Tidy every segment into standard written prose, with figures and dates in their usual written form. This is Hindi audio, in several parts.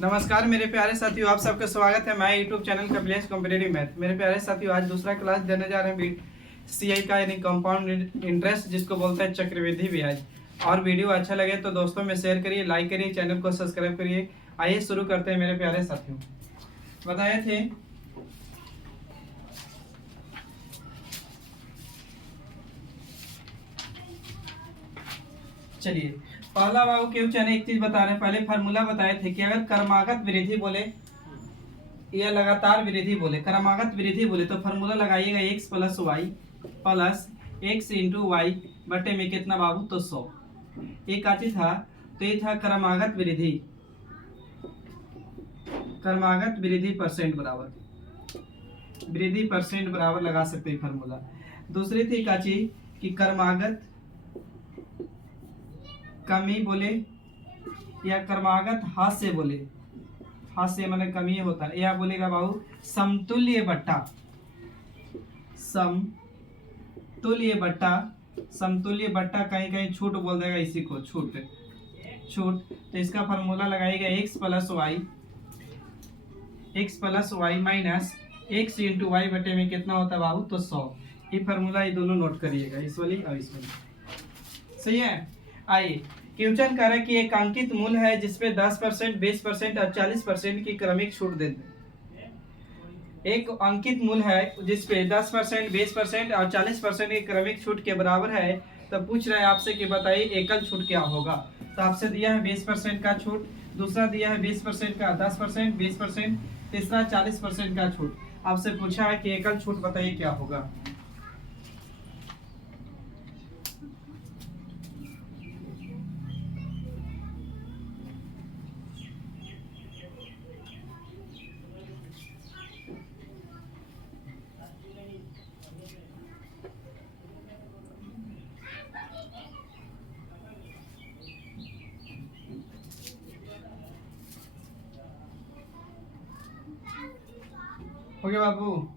नमस्कार मेरे प्यारे साथियों, आप सबका स्वागत है। मैं YouTube channel Kapilesh competitive math. मेरे प्यारे साथियों, आज दूसरा क्लास देने जा रहे हैं सीआई का, यानी कंपाउंड इंटरेस्ट, जिसको बोलते हैं चक्रवृद्धि ब्याज। और वीडियो अच्छा लगे तो दोस्तों में शेयर करिए, लाइक करिए, चैनल को सब्सक्राइब करिए। आइए शुरू करते हैं मेरे प्यारे साथियों। बताए थे चलिए पहला बाबू क्वेश्चन एक चीज बता रहे हैं। पहले फार्मूला बताए थे कि अगर क्रमागत वृद्धि बोले या लगातार वृद्धि बोले, क्रमागत वृद्धि बोले तो फार्मूला लगाइएगा x plus Y plus X into Y बटे में कितना बाबू, तो 100। एक आची था तो ये था क्रमागत वृद्धि, क्रमागत वृद्धि परसेंट बराबर, वृद्धि परसेंट बराबर लगा सकते हैं फार्मूला। दूसरी थी काची कि क्रमागत कमी बोले या क्रमागत हास्य बोले, हास्य माने कमी होता है, या बोलेगा बाबू समतुल्य बट्टा, समतुल्य बट्टा, समतुल्य बट्टा कहीं कहीं छूट बोल देगा, इसी को छूट, छूट। तो इसका फार्मूला लगाएगा x plus Y minus X into Y बटे में कितना होता है बाबू, तो 100। ये फार्मूला ये दोनों नोट करिएगा, इस वाली और इस वाली। सही है। आइए क्वेश्चन कह रहा है कि एक अंकित मूल्य है जिसपे 10%, 20% और 40% की क्रमिक छूट देते हैं। एक अंकित मूल्य है जिसपे 10%, 20% और 40% की क्रमिक छूट के बराबर है, तो पूछ रहे हैं आपसे कि बताइए एकल छूट क्या होगा। तो आपसे दिया है 20% का छूट, दूसरा दिया है 20% का, 10%, 20%, तीसरा 40% का छूट। आपसे पूछा है कि एकल छूट बताइए क्या होगा। हो गया बाबू।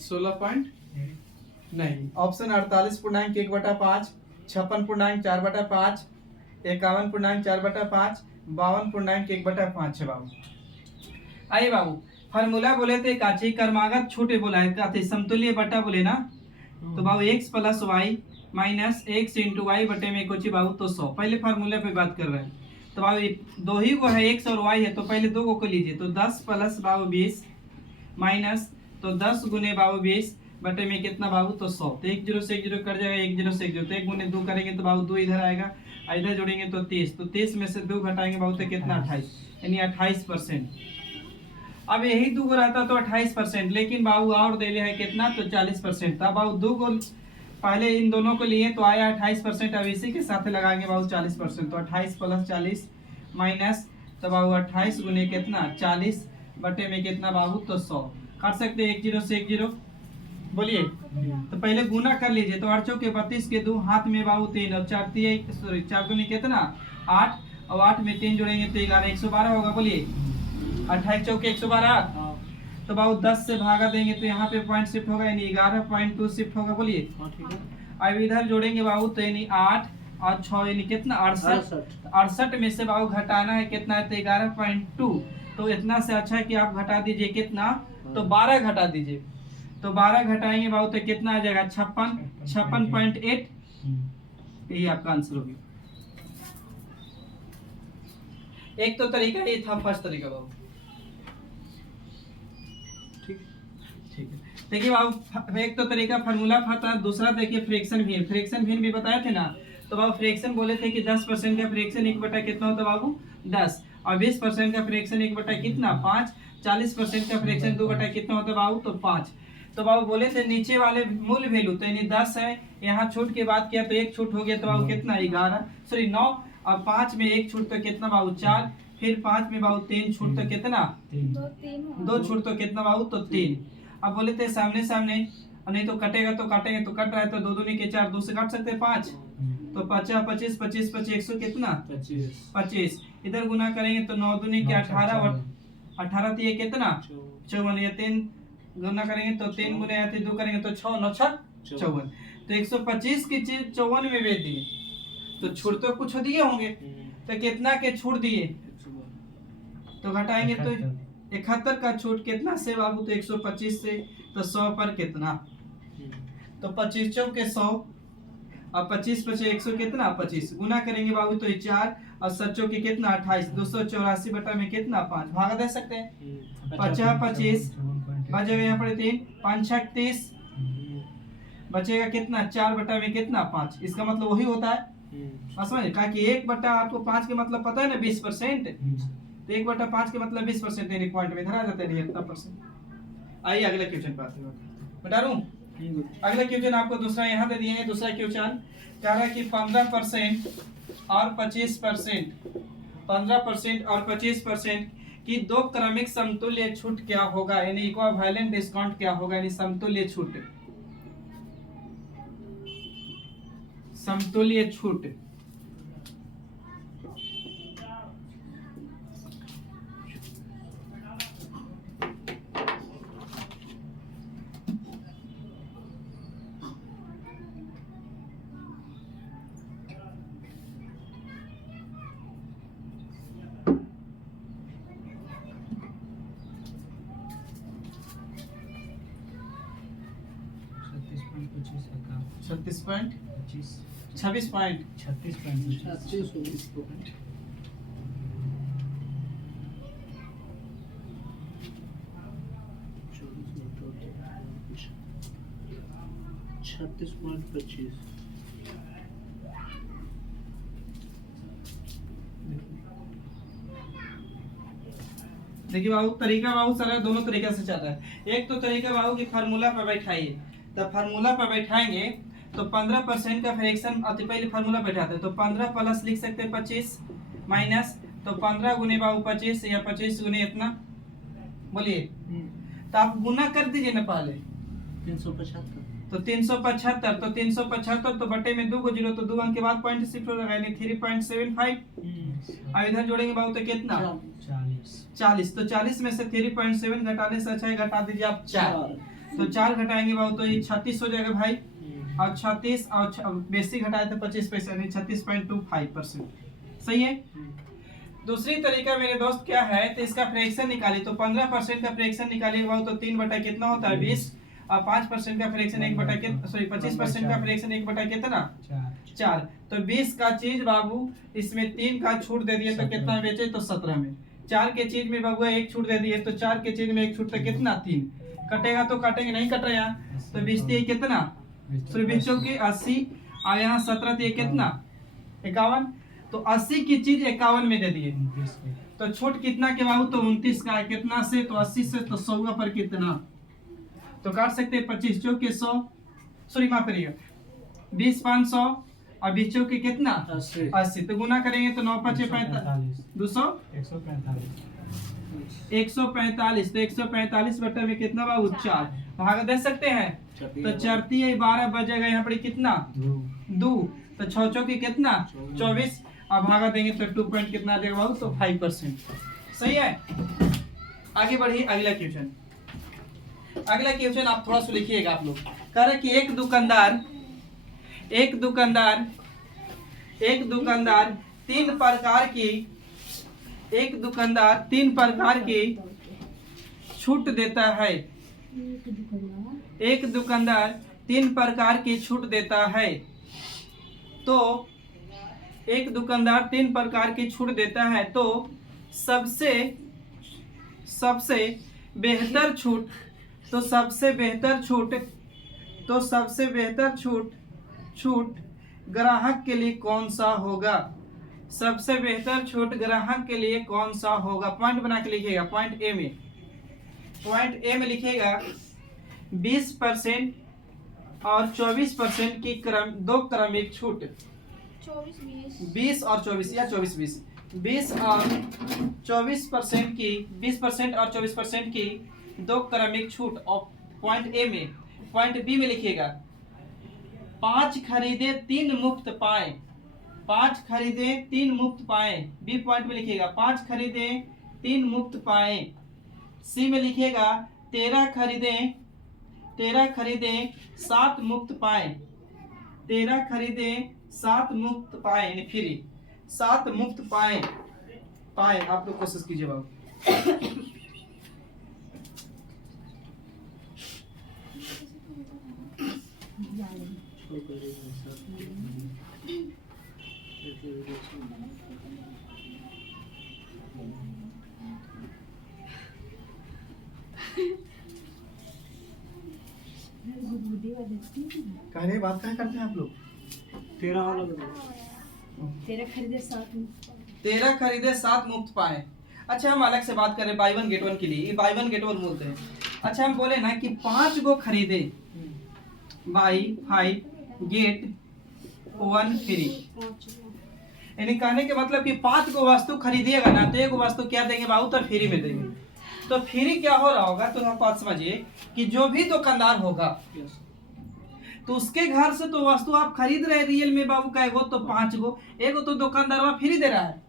सोलह पॉइंट नहीं, ऑप्शन 48.1/5, 56.4/5, 51.4/5, 52.1/5 है बाबू। आइए बाबू, फार्मूला बोले थे काची क्रमागत छूटे बोला है, का थे समतुल्य बटा बोले ना, तो बाबू x plus Y minus X into Y बटे में कुछ बाबू, तो 100। पहले फार्मूले पे बात कर रहे हैं, तो बाबू दो ही को है, x और y है, तो पहले दो को लीजिए, तो 10 प्लस बाबू 20 माइनस, तो 10 गुने बाबू 20 बटे में कितना बाबू, तो 100। तो 1 0 से 1 0 कट जाएगा, 1 0 से 1 0, तो 1 गुने 2 करेंगे तो बाबू 2 इधर आएगा, इधर जोड़ेंगे तो 30, तो 30 में से 2 घटाएंगे बाबू तो कितना, 28, यानी 28%। अब यही 2 को रहता तो 28%, लेकिन बाबू और दे लिया है कितना, तो 40% था बाबू। 2 को पहले इन दोनों को लिए तो आया 28%, अब इसी के साथ लगाएंगे बाबू 40%, तो 28 प्लस 40 माइनस, तो बाबू 28 गुने कितना, 40 बटे में कितना बाबू, तो 100। काट सकते हैं 1 0 से 1 0, बोलिए। तो पहले गुना कर लीजिए, तो 8 चौके 32 के 2 हाथ में बाबू 3 और 4 3 सॉरी 4 गुने कितना 8, और 8 में 3 जोड़ेंगे तो 11, 112 होगा, बोलिए। 28 चौके 112, तो बाबू 10 से भागा देंगे तो यहाँ पे पॉइंट शिफ्ट होगा, यानी 11.2 शिफ्ट होगा, बोलिए। अब इधर जोड़ेंगे बाबू तो यानी 8 और 6 यानी कितना 68, 68 में से बाबू घटाना है कितना है, तो 11.2। तो इतना से अच्छा है कि आप घटा दीजिए कितना, तो 12 घटा दीजिए, तो 12 घटाएंगे बाबू तो कितना आ जाएगा, 56.8। यही आपका आंसर होगी। एक तो तरीका ये था, फर्स्ट तरीका बाबू, ठीक है। देखिए बाबू, एक तो तरीका फार्मूला था, दूसरा देखिए फ्रैक्शन भिन्न, फ्रैक्शन भिन्न भी बताए थे ना, तो बाबू फ्रैक्शन बोले थे कि 10% का फ्रैक्शन 1 बटा कितना होता है बाबू, 10, और 20% का फ्रैक्शन 1 बटा कितना, 5, 40% का फ्रैक्शन 2 बटा कितना होता है बाबू, तो 5। तो बाबू बोले थे नीचे वाले मूल वैल्यू तो यानी 10 है, यहाँ छूट की बात किया तो एक छूट हो गया, तो बाबू कितना 11 सॉरी 9, और 5 में एक छूट तो कितना बाबू 4, फिर 5 में बाबू 3 छूट तो कितना, 2 छूट तो कितना बाबू, तो 3। अब बोले थे सामने सामने, नहीं तो कटेगा तो काटेंगे, तो कट रहा है तो 2 दूनी के 4, 2 से काट सकते हैं 5, तो 50 25 25 25 100 कितना 25। इधर गुना करेंगे तो 9 दूनी के 18 और 18 ये कितना 54, या 3 गुना करेंगे तो 3 गुने या 2 करेंगे तो 6 9 6 54। तो 125 की चीज 54 में बेच दिए, तो छूट तो कुछ दिए होंगे, तो कितना के छूट दिए, तो घटाएंगे तो 71 का छूट कितना से बाबू, तो 125 से, तो 100 पर कितना, तो 25 चौके 100 और 25 पचे 100 कितना 25, गुना करेंगे बाबू तो 4 और 7 चौके कितना 28, 284 बटा में कितना 5, भागा दे सकते हैं 50 25 बचेगा यहाँ पर 3 5 6 30, बचेगा कितना 4 बटा में कितना 5, इसका मतलब वही होता है समझ, कहा कि 1 बटा आपको 5 के मतलब पता है ना 20%, तो 1 बटा 5 के मतलब 20% यानी पॉइंट में धरा जाता है 73%। आइए अगले क्वेश्चन पे आते हैं, बता दूं अगला क्वेश्चन आपको दूसरा यहाँ दे दिए हैं। दूसरा क्वेश्चन कह रहा है कि 15% और 25%, 15% और 25% की दो क्रमिक समतुल्य छूट क्या होगा, यानी इक्विवेलेंट डिस्काउंट क्या होगा, यानी समतुल्य छूट, समतुल्य छूट। छत्तीस पॉइंट 26 पॉइंट 36.25। देखिए बाबू तरीका बाबू सारा दोनों तरीके से चल रहा है। एक तो तरीका बाबू की फार्मूला पर बैठाइए, तो फार्मूला पर बैठाएंगे तो 15% का फ्रैक्शन अति पहले फार्मूला बैठाते हैं, तो 15 प्लस लिख सकते हैं 25 माइनस, तो 15 गुने बाबू 25 या 25 गुने इतना, बोलिए तो आप गुना कर दीजिए ना पहले 375, तो 375, तो 375 तो बटे में 2 को 0, तो 2 अंक के बाद पॉइंट शिफ्ट हो जाएगा यानी 3.75। अब इधर जोड़ेंगे बाबू तो कितना 40, तो 40 में से 3.7 घटाने से अच्छा है घटा दीजिए आप 4, तो 4 घटाएंगे बाबू तो ये 36 हो जाएगा भाई, और 36 और बेसिक घटाए तो 25 पैसे यानी 36.25%, सही है। दूसरी तरीका मेरे दोस्त क्या है, तो इसका फ्रैक्शन निकालिए, तो 15% का फ्रैक्शन निकालिए बाबू तो 3 बटा कितना होता है 20, और 5% का फ्रैक्शन 1 बटा कितना, सॉरी 25% का फ्रैक्शन 1 बटा कितना 4, तो 20 का चीज बाबू इसमें 3 का छूट दे दिए तो कितना बेचे, तो 17 में। 4 के चीज में बाबू 1 छूट दे दिए, तो 4 के चीज में 1 छूट तो कितना 3, कटेगा तो काटेंगे नहीं कट रहा यहाँ, तो 20 कितना, सॉरी 20 के 80, और यहाँ 17 ये कितना 51, तो 80 की चीज 51 में दे दिए, तो छूट कितना के बाबू, तो 29 का कितना से, तो 80 से, तो 100 पर कितना, तो काट सकते हैं 25 चौक के 100, सॉरी माफ करिएगा 20 500 और 20 चौक के कितना 80, तो गुना करेंगे तो 9 5 45 200 145, तो 145 बटे में कितना बाबू 4, भागा दे सकते हैं, तो 4 12 बजेगा यहाँ पर कितना 2, तो 6 चौके कितना 24, अब भागा देंगे तो 2 पॉइंट कितना आ जाएगा बाबू, तो 5%, सही है। आगे बढ़िए अगला क्वेश्चन। अगला क्वेश्चन आप थोड़ा सा लिखिएगा आप लोग, कह रहे कि एक दुकानदार तीन प्रकार की छूट देता है, एक दुकानदार 3 प्रकार की छूट देता है, तो एक दुकानदार 3 प्रकार की छूट देता है, तो सबसे बेहतर छूट ग्राहक के लिए कौन सा होगा, सबसे बेहतर छूट ग्राहक के लिए कौन सा होगा, पॉइंट बना के लिखिएगा, पॉइंट ए में लिखिएगा 20% और 24% की दो क्रमिक छूट, 20 और 24 या 24-20 20 और 24% की 20% और 24% की दो क्रमिक छूट और पॉइंट ए में, पॉइंट बी में लिखिएगा 5 खरीदे 3 मुफ्त पाए, 5 खरीदे 3 मुफ्त पाए। बी पॉइंट में लिखिएगा 5 खरीदे 3 मुफ्त पाए। सी में लिखिएगा 13 खरीदे 7 मुफ्त पाए, 13 खरीदे 7 मुफ्त पाए, यानी फ्री 7 मुफ्त पाए। आप लोग कोशिश कीजिए बाबू। कहने बात क्या करते हैं आप लोग? 13 वाला बताओ। 13 खरीदे 7 मुफ्त पाए। अच्छा हम अलग से बात करें बाई वन गेट वन के लिए, ये बाई वन गेट वन बोलते हैं। अच्छा हम बोले ना कि 5 गो खरीदे बाई 5 गेट 1 फ्री, यानी कहने के मतलब कि 5 गो वस्तु खरीदिएगा ना तो एक वस्तु क्या देंगे बाबू? तो फ्री में देंगे। तो फ्री क्या हो रहा होगा तो आप बात समझिए कि जो भी दुकानदार होगा तो उसके घर से तो वस्तु आप खरीद रहे रियल में बाबू का एगो तो 5 गो, एगो तो दुकानदार वहाँ फ्री दे रहा है।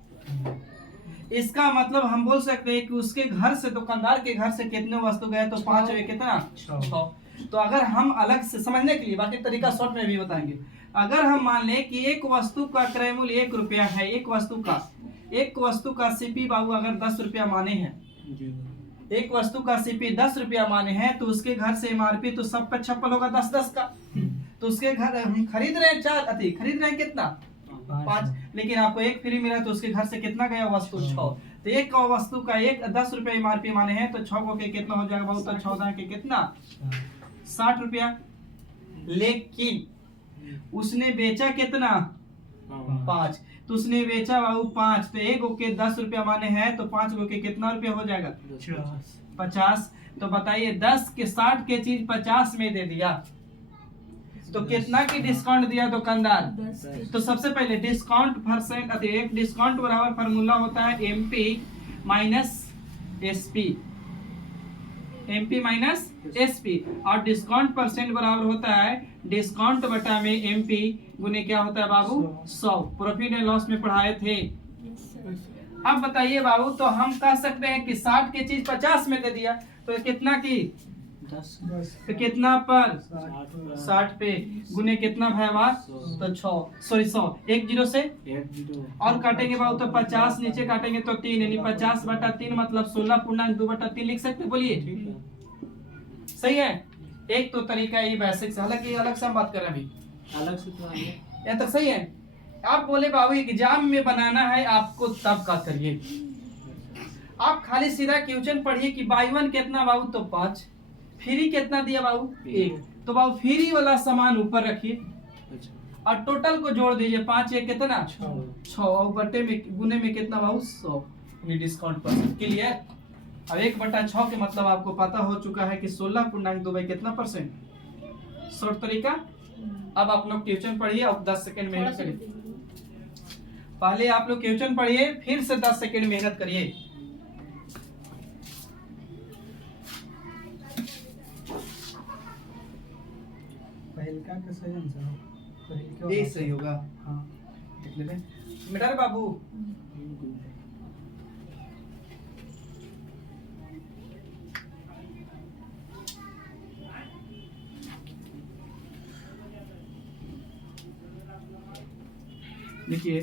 इसका मतलब हम बोल सकते हैं कि उसके घर से, दुकानदार के घर से कितने वस्तु गए? तो 5 हुए कितना? 6। तो अगर हम अलग से समझने के लिए बाकी तरीका शॉर्ट में भी बताएंगे। अगर हम मान लें कि एक वस्तु का क्रय मूल्य 1 रुपया है, एक वस्तु का सीपी बाबू अगर 10 रुपया माने हैं, एक वस्तु का सीपी 10 रुपया माने हैं, तो उसके घर से एमआरपी तो सब पे छप्पन होगा 10-10 का। तो उसके घर हम खरीद रहे हैं खरीद रहे हैं कितना? 5, लेकिन आपको एक फ्री मिला तो उसके घर से कितना गया वस्तु? 6। तो एक वस्तु का 10 रुपया एमआरपी माने हैं तो 6 को के कितना हो जाएगा बाबू? तो 14 के कितना? 60 रुपया। लेकिन उसने बेचा कितना? 5। तो उसने बेचा बाबू 5, तो एक के 10 रुपया माने हैं तो 5 गो के कितना रुपया हो जाएगा? 50। तो बताइए 10 के 60 के चीज 50 में दे दिया तो कितना की डिस्काउंट दिया दुकानदार? तो सबसे पहले डिस्काउंट परसेंट, एक डिस्काउंट बराबर फार्मूला होता है MP minus SP, MP minus SP, और डिस्काउंट परसेंट बराबर होता है डिस्काउंट बटा में MP गुने क्या होता है बाबू? 100। प्रॉफिट एंड लॉस में पढ़ाए थे। अब बताइए बाबू, तो हम कह सकते हैं कि 60 की चीज 50 में दे दिया तो कितना की? 10। तो कितना पर? 60 पे गुने कितना भाई? तो 100 एक 0 से और काटेंगे बाबू तो 50 नीचे काटेंगे तो 3, यानी 50 बटा 3 मतलब 16.2 बटा 3 लिख सकते? बोलिए सही है। एक तो तरीका ये बेसिक से, हालांकि अलग से हम बात कर रहे हैं अभी, अलग से तो आगे या तक सही है। आप बोले बाबू एग्जाम में बनाना है आपको तब का करिए, आप खाली सीधा क्वेश्चन पढ़िए कि बाई वन कितना बाबू? तो 5, फ्री कितना दिया बाबू? 1। तो बाबू फ्री वाला सामान ऊपर रखिए और टोटल को जोड़ दीजिए, 5 1 कितना? 6 और बटे में गुने में कितना बाबू? 100, यानी डिस्काउंट परसेंट। क्लियर? अब 1/6 के मतलब आपको पता हो चुका है कि 16.2 कितना परसेंट? शॉर्ट तरीका। अब आप लोग क्वेश्चन पढ़िए और 10 सेकंड मेहनत करिए। पहले आप लोग क्वेश्चन पढ़िए फिर से 10 सेकंड मेहनत करिए। पहलका का सही आंसर ए सही होगा। हाँ देख लेते बेटा रे बाबू। देखिए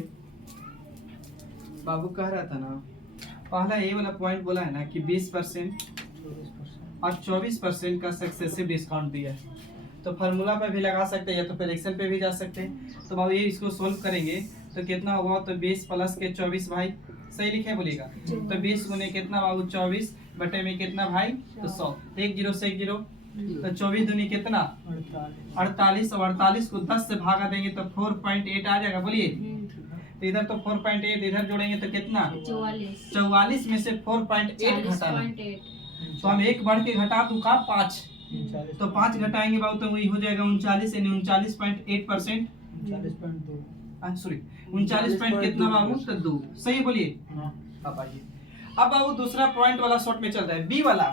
बाबू कह रहा था ना, पहला ये वाला पॉइंट बोला है ना कि 20% और 24% का सक्सेसिव डिस्काउंट दिया है, तो फार्मूला पे भी लगा सकते हैं या तो फिर एक्सेल पे भी जा सकते हैं। तो बाबू ये इसको सोल्व करेंगे तो कितना होगा? तो 20 प्लस के 24 भाई, सही लिखे बोलिएगा। तो 20 गुने कितना बाबू? 24 बटे में कितना भाई? तो 100। 1 0 से 1 0 तो 24 दूनी कितना? 48। और 48 को 10 से भागा देंगे तो 4.8 आ जाएगा। बोलिए तो इधर तो 4.8 इधर जोड़ेंगे तो कितना? 44 में से 4.8 घटाना, तो हम एक बढ़ के घटा दूंगा 5, तो 5 घटाएंगे बाबू तो वही हो जाएगा 39, यानी 39.8%। सॉरी 39 पॉइंट कितना बाबू तो 2 सही बोलिए। हाँ। अब आइए अब बाबू दूसरा पॉइंट वाला शॉट में चल रहा है बी वाला।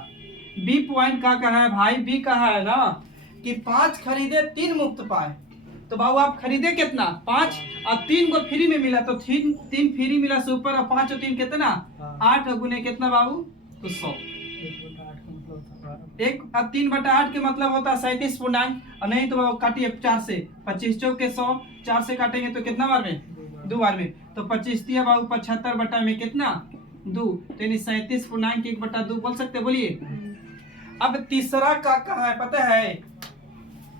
बी पॉइंट का कहा है भाई, बी कहा है ना कि 5 खरीदे 3 मुफ्त पाए। तो बाबू आप खरीदे कितना 5 और 3 को फ्री में मिला, तो 3 फ्री मिला से ऊपर और 5 और 3 कितना हाँ। 8 गुने कितना बाबू तो 100। 1/8 का मतलब होता है 12। 1 और 3/8 के मतलब होता है 37 पूर्णांक, और नहीं तो बाबू काटिए 4 से 25 चौक के 100, 4 से काटेंगे तो कितना बार में 2 बार में, तो 25 दिया बाबू 75 बटा में कितना 2, तो यानी 37 पूर्णांक 1/2 बोल सकते बोलिए। अब तीसरा का कहा है पता है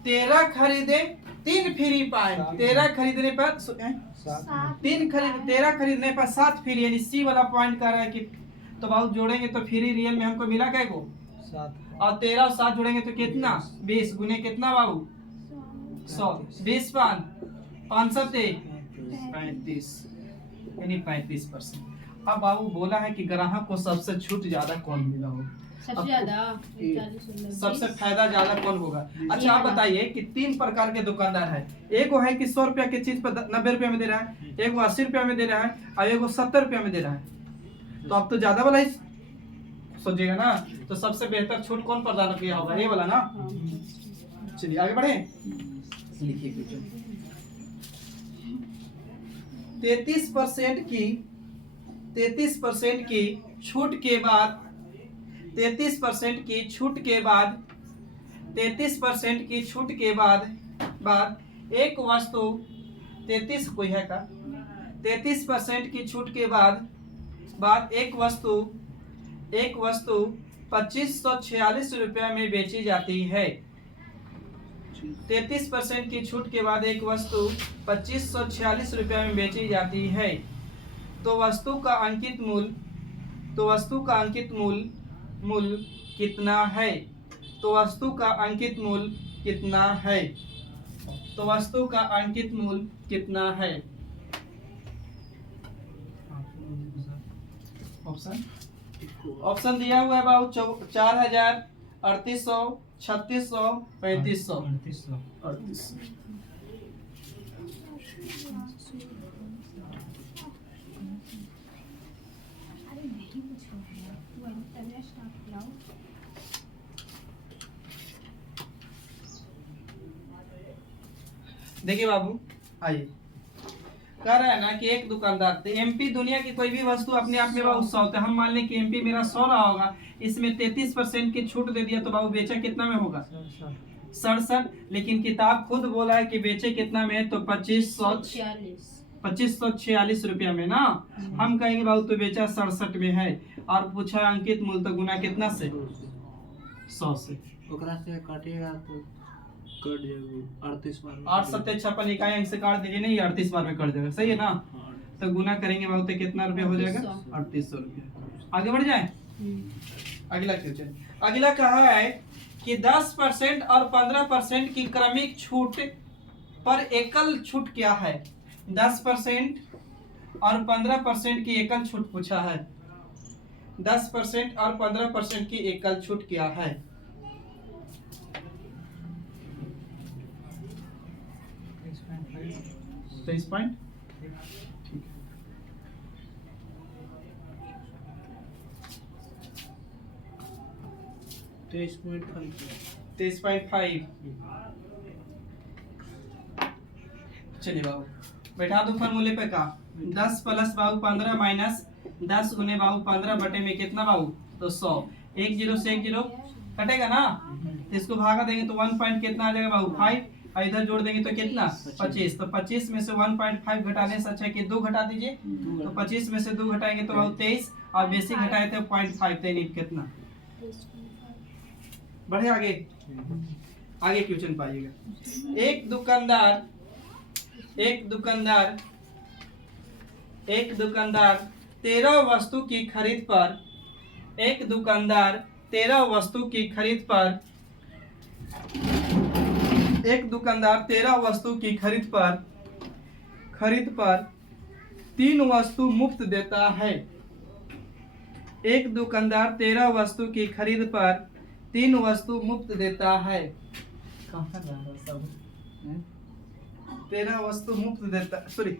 13 खरीदे 3 फ्री पाए। 13 खरीदने पर 13 खरीदने पर 7 फ्री, यानी सी वाला पॉइंट कर रहा है कि तो बाबू जोड़ेंगे तो फ्री रियल में हमको मिला क्या को 7 और 13 और 7 जोड़ेंगे तो कितना 20 गुने कितना बाबू 100, 20 पान 535 यानी 35%। अब बाबू बोला है कि ग्राहक को सबसे छूट ज्यादा कौन मिला हो, सबसे ज्यादा 40 सबसे फायदा ज्यादा कौन होगा। अच्छा आप बताइए कि 3 प्रकार के दुकानदार है, एक वो है कि 100 रुपया की चीज पर 90 रुपया में दे रहा है, एक वो 80 रुपया में दे रहा है और एक वो 70 रुपया में दे रहा है। तो आप तो ज्यादा वाला ही सोचिएगा ना, तो सबसे बेहतर छूट कौन प्रदान किया होगा ये वाला ना। चलिए आगे बढ़े, लिखिए क्वेश्चन 33% की छूट के बाद 33% की छूट के बाद 33% की छूट के बाद एक वस्तु 33 कोई है का 33% की छूट के बाद एक वस्तु 2546 रुपया में बेची जाती है। 33% की छूट के बाद एक वस्तु 2546 रुपया में बेची जाती है। तो वस्तु का अंकित मूल्य कितना है। तो वस्तु का अंकित मूल्य कितना है। तो वस्तु का अंकित मूल्य कितना है। ऑप्शन दिया हुआ है बाबू 4000, 3800, 3600, 3500। 3800 अरे नहीं कुछ हो गया तू अभी तबियत स्टार्ट लाओ। देखिए बाबू आइए कह रहा है ना कि एक दुकानदार थे एमपी, दुनिया की कोई भी वस्तु अपने आप में बाबू 100 होता है। हम मान लें कि एमपी मेरा 100 रहा होगा, इसमें 33% की छूट दे दिया तो बाबू बेचा कितना में होगा 67। लेकिन किताब खुद बोला है कि बेचे कितना में, तो 2546 रुपया में ना। हम कहेंगे बाबू तो बेचा 67 में है, और पूछा अंकित मूल्य तो गुना कितना से 100 से। ओकरा से काटिएगा तो कट जाएगा 38 बार में। 8 7 56 इकाई अंक से काट दीजिए, नहीं 38 बार में कट जाएगा, सही है ना। तो गुना करेंगे बाबू तो कितना रुपया हो जाएगा 3800 रुपया। आगे बढ़ जाए अगला क्वेश्चन। अगला कहा है कि 10% और 15% की क्रमिक छूट पर एकल छूट क्या है। 10% और 15% की एकल छूट पूछा है। 10% और 15% की एकल छूट क्या है। 23 पॉइंट 23.5। चलिए बाबू बैठा दो फॉर्मूले पे का 10 प्लस बाबू 15 माइनस 10 गुने बाबू 15 बटे में कितना बाबू तो 100। 1 0 से 1 0 कटेगा ना, तो इसको भागा देंगे तो 1 पॉइंट कितना आ जाएगा बाबू 5, और इधर जोड़ देंगे तो कितना 25। तो 25 में से 1.5 घटाने से अच्छा है कि 2 घटा दीजिए, तो 25 में से 2 घटाएंगे तो बाबू 23, और बेसिक घटाए थे 0.5 तो कितना। बढ़े आगे क्वेश्चन पाइएगा। एक दुकानदार 13 वस्तु की खरीद पर 3 वस्तु मुफ्त देता है। एक दुकानदार 13 वस्तु की खरीद पर 3 वस्तु मुफ्त देता है। कहाँ जा रहा है सब? 13 वस्तु मुफ्त देता, सॉरी,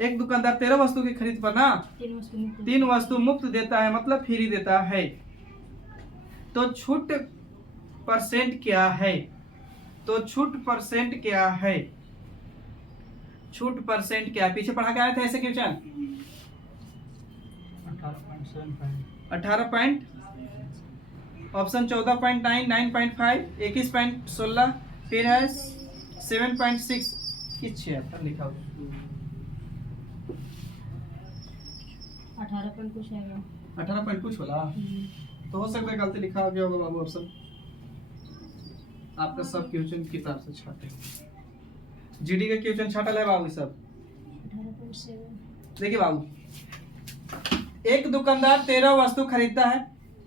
एक दुकानदार 13 वस्तु की खरीद पर ना 3 वस्तु मुफ्त देता है, मतलब फ्री देता है। तो छूट परसेंट क्या है? तो छूट परसेंट क्या है? छूट परसेंट क्या है? पीछे पढ़ा के आए थे ऐसे क्वेश्चन। 18.75 18 पॉइंट, ऑप्शन 14.9, 9.5, 21.16, फिर है 7.6, किस 76 लिखा हुआ 18 पॉइंट कुछ आएगा। 18 पॉइंट कुछ बोला, तो हो सकता है गलती लिखा गया होगा बाबू। ऑप्शन आपका सब क्वेश्चन किताब से छाटे, जीडी का क्वेश्चन छाटल है बाबू सब। 18.7 देखिए बाबू, एक दुकानदार 13 वस्तु खरीदता है,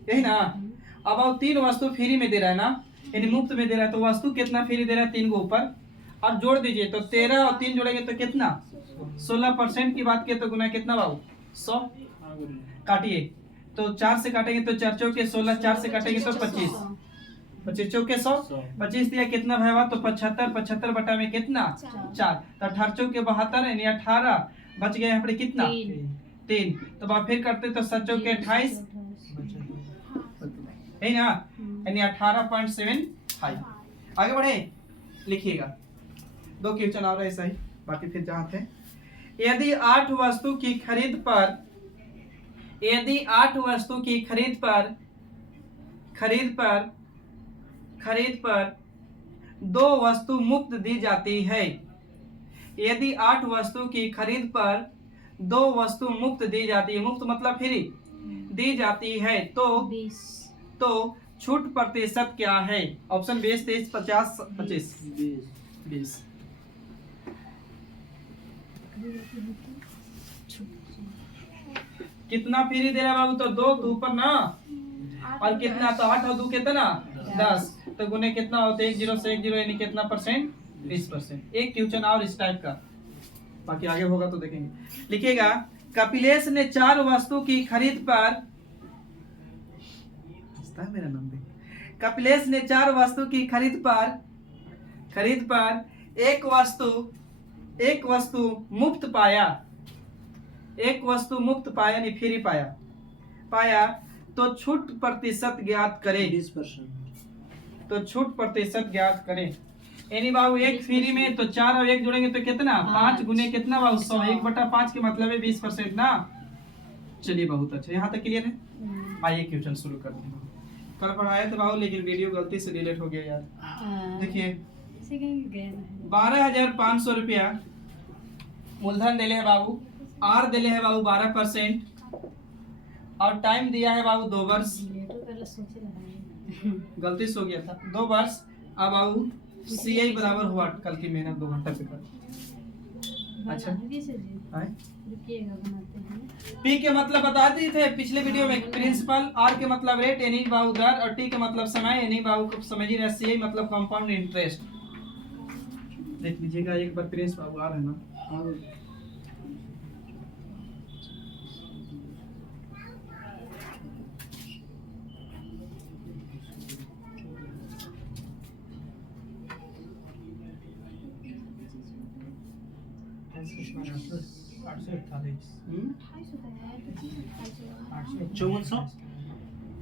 यही ना। अब बाबू 3 वस्तु फ्री में दे रहा है ना, यानी मुफ्त में दे रहा है, तो वस्तु कितना फ्री दे रहा है? 3 को ऊपर और जोड़ दीजिए, तो 13 और 3 जोड़ेंगे तो कितना? 16% की बात किए तो गुना कितना बाबू? 100। काटिए, तो 4 से काटेंगे तो 4 चौके 16, 4 से काटेंगे तो 25, 25 चौके 100, 25 दिया कितना भैया? तो 75, 75 बटा में कितना? 4, तो 18 चौके 72, यानी 18 बच गए यहाँ पर कितना? 3। तो अब फिर करते तो 7 चौके 28, है ना, यानी 18.75। आगे बढ़े, लिखिएगा 2 क्वेश्चन और ऐसा ही, बाकी फिर जहाँ थे। यदि 8 वस्तु की खरीद पर, यदि 8 वस्तु की खरीद पर 2 वस्तु मुफ्त दी जाती है, यदि 8 वस्तु की खरीद पर 2 वस्तु मुफ्त दी जाती है, मुफ्त मतलब फ्री दी जाती है, तो छूट प्रतिशत क्या है? ऑप्शन 20, 30, 50, 25, 20। कितना फ्री दे रहा है बाबू? तो 2 तो ऊपर ना, और कितना? तो 8 और 2 कितना? 10, तो गुने कितना होते? 1 0 से 1 0, यानी कितना परसेंट? 20%। एक क्वेश्चन और इस टाइप का, बाकी आगे होगा तो देखेंगे। लिखिएगा, कपिलेश ने 4 वस्तु की खरीद पर, मेरा नाम भी, कपिलेश ने 4 वस्तु की खरीद पर एक वस्तु मुफ्त पाया, एक वस्तु मुफ्त पाया, नहीं फ्री पाया, तो छूट प्रतिशत ज्ञात करें। 20%। तो छूट प्रतिशत ज्ञात करें, यानी बाबू एक फ्री में, तो 4 और 1 जोड़ेंगे तो कितना? 5 गुने कितना बाबू? 100। 1/5 के मतलब है 20% ना। चलिए बहुत अच्छा, यहाँ तक क्लियर है। आइए क्वेश्चन शुरू करते हैं। कल पढ़ाए थे बाबू, लेकिन वीडियो गलती से डिलीट हो गया यार। देखिए, 12,500 रुपया मूलधन दिले है बाबू, आर दिले है बाबू 12%, और टाइम दिया है बाबू 2 वर्ष। गलती से हो गया था, 2 वर्ष। अब बाबू CI बराबर हुआ कल की मेहनत 2 घंटा पेपर। अच्छा, P के मतलब बता दिए थे पिछले वीडियो में, प्रिंसिपल, R के मतलब रेट यानी बाबू दर, और T के मतलब समय यानी बाबू को समझिए ना, CI मतलब कंपाउंड इंटरेस्ट। देख लीजिएगा एक बार, प्रिंस बाबू आ रहे हैं ना।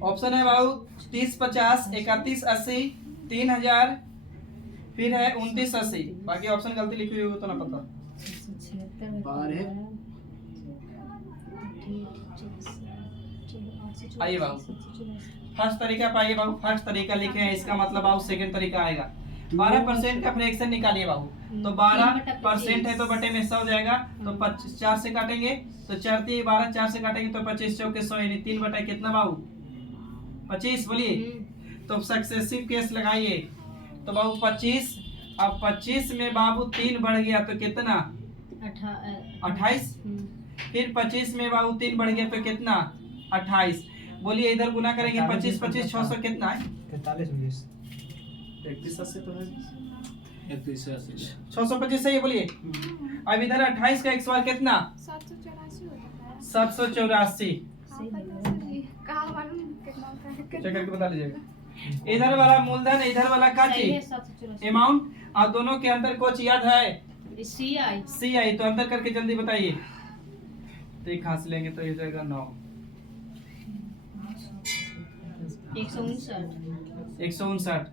ऑप्शन है बाबू 30, 50, 31, 80, 3000, फिर है 29, 80। बाकी ऑप्शन गलती लिखी हुई हो तो ना पता। आइए बाबू, फर्स्ट तरीका पाइए बाबू, फर्स्ट तरीका लिखे हैं, इसका मतलब बाबू सेकंड तरीका आएगा। 12% का फ्रैक्शन निकालिए बाबू, तो 12% है तो बटे में 100 जाएगा, तो 4 से काटेंगे तो 4 3 12, 4 से काटेंगे तो 25 चौके 100, यानी 3 बटा कितना बाबू? 25। बोलिए, तो सक्सेसिव केस लगाइए, तो बाबू 25, अब 25 में बाबू 3 बढ़ गया तो कितना? 28। फिर 25 में बाबू 3 बढ़ गया तो कितना? 28। बोलिए, इधर गुना करेंगे 25 25, 600 कितना है? 43 31 तो है, 31 625 सही है। बोलिए, अब इधर 28 का x बार कितना? 784। चेक करके बता लीजिएगा। इधर वाला मूलधन, इधर वाला का चीज अमाउंट, और दोनों के अंदर कुछ याद है? सी आई सी आई, तो अंतर करके जल्दी बताइए। तो एक घास लेंगे तो ये जाएगा 9। 159। 159।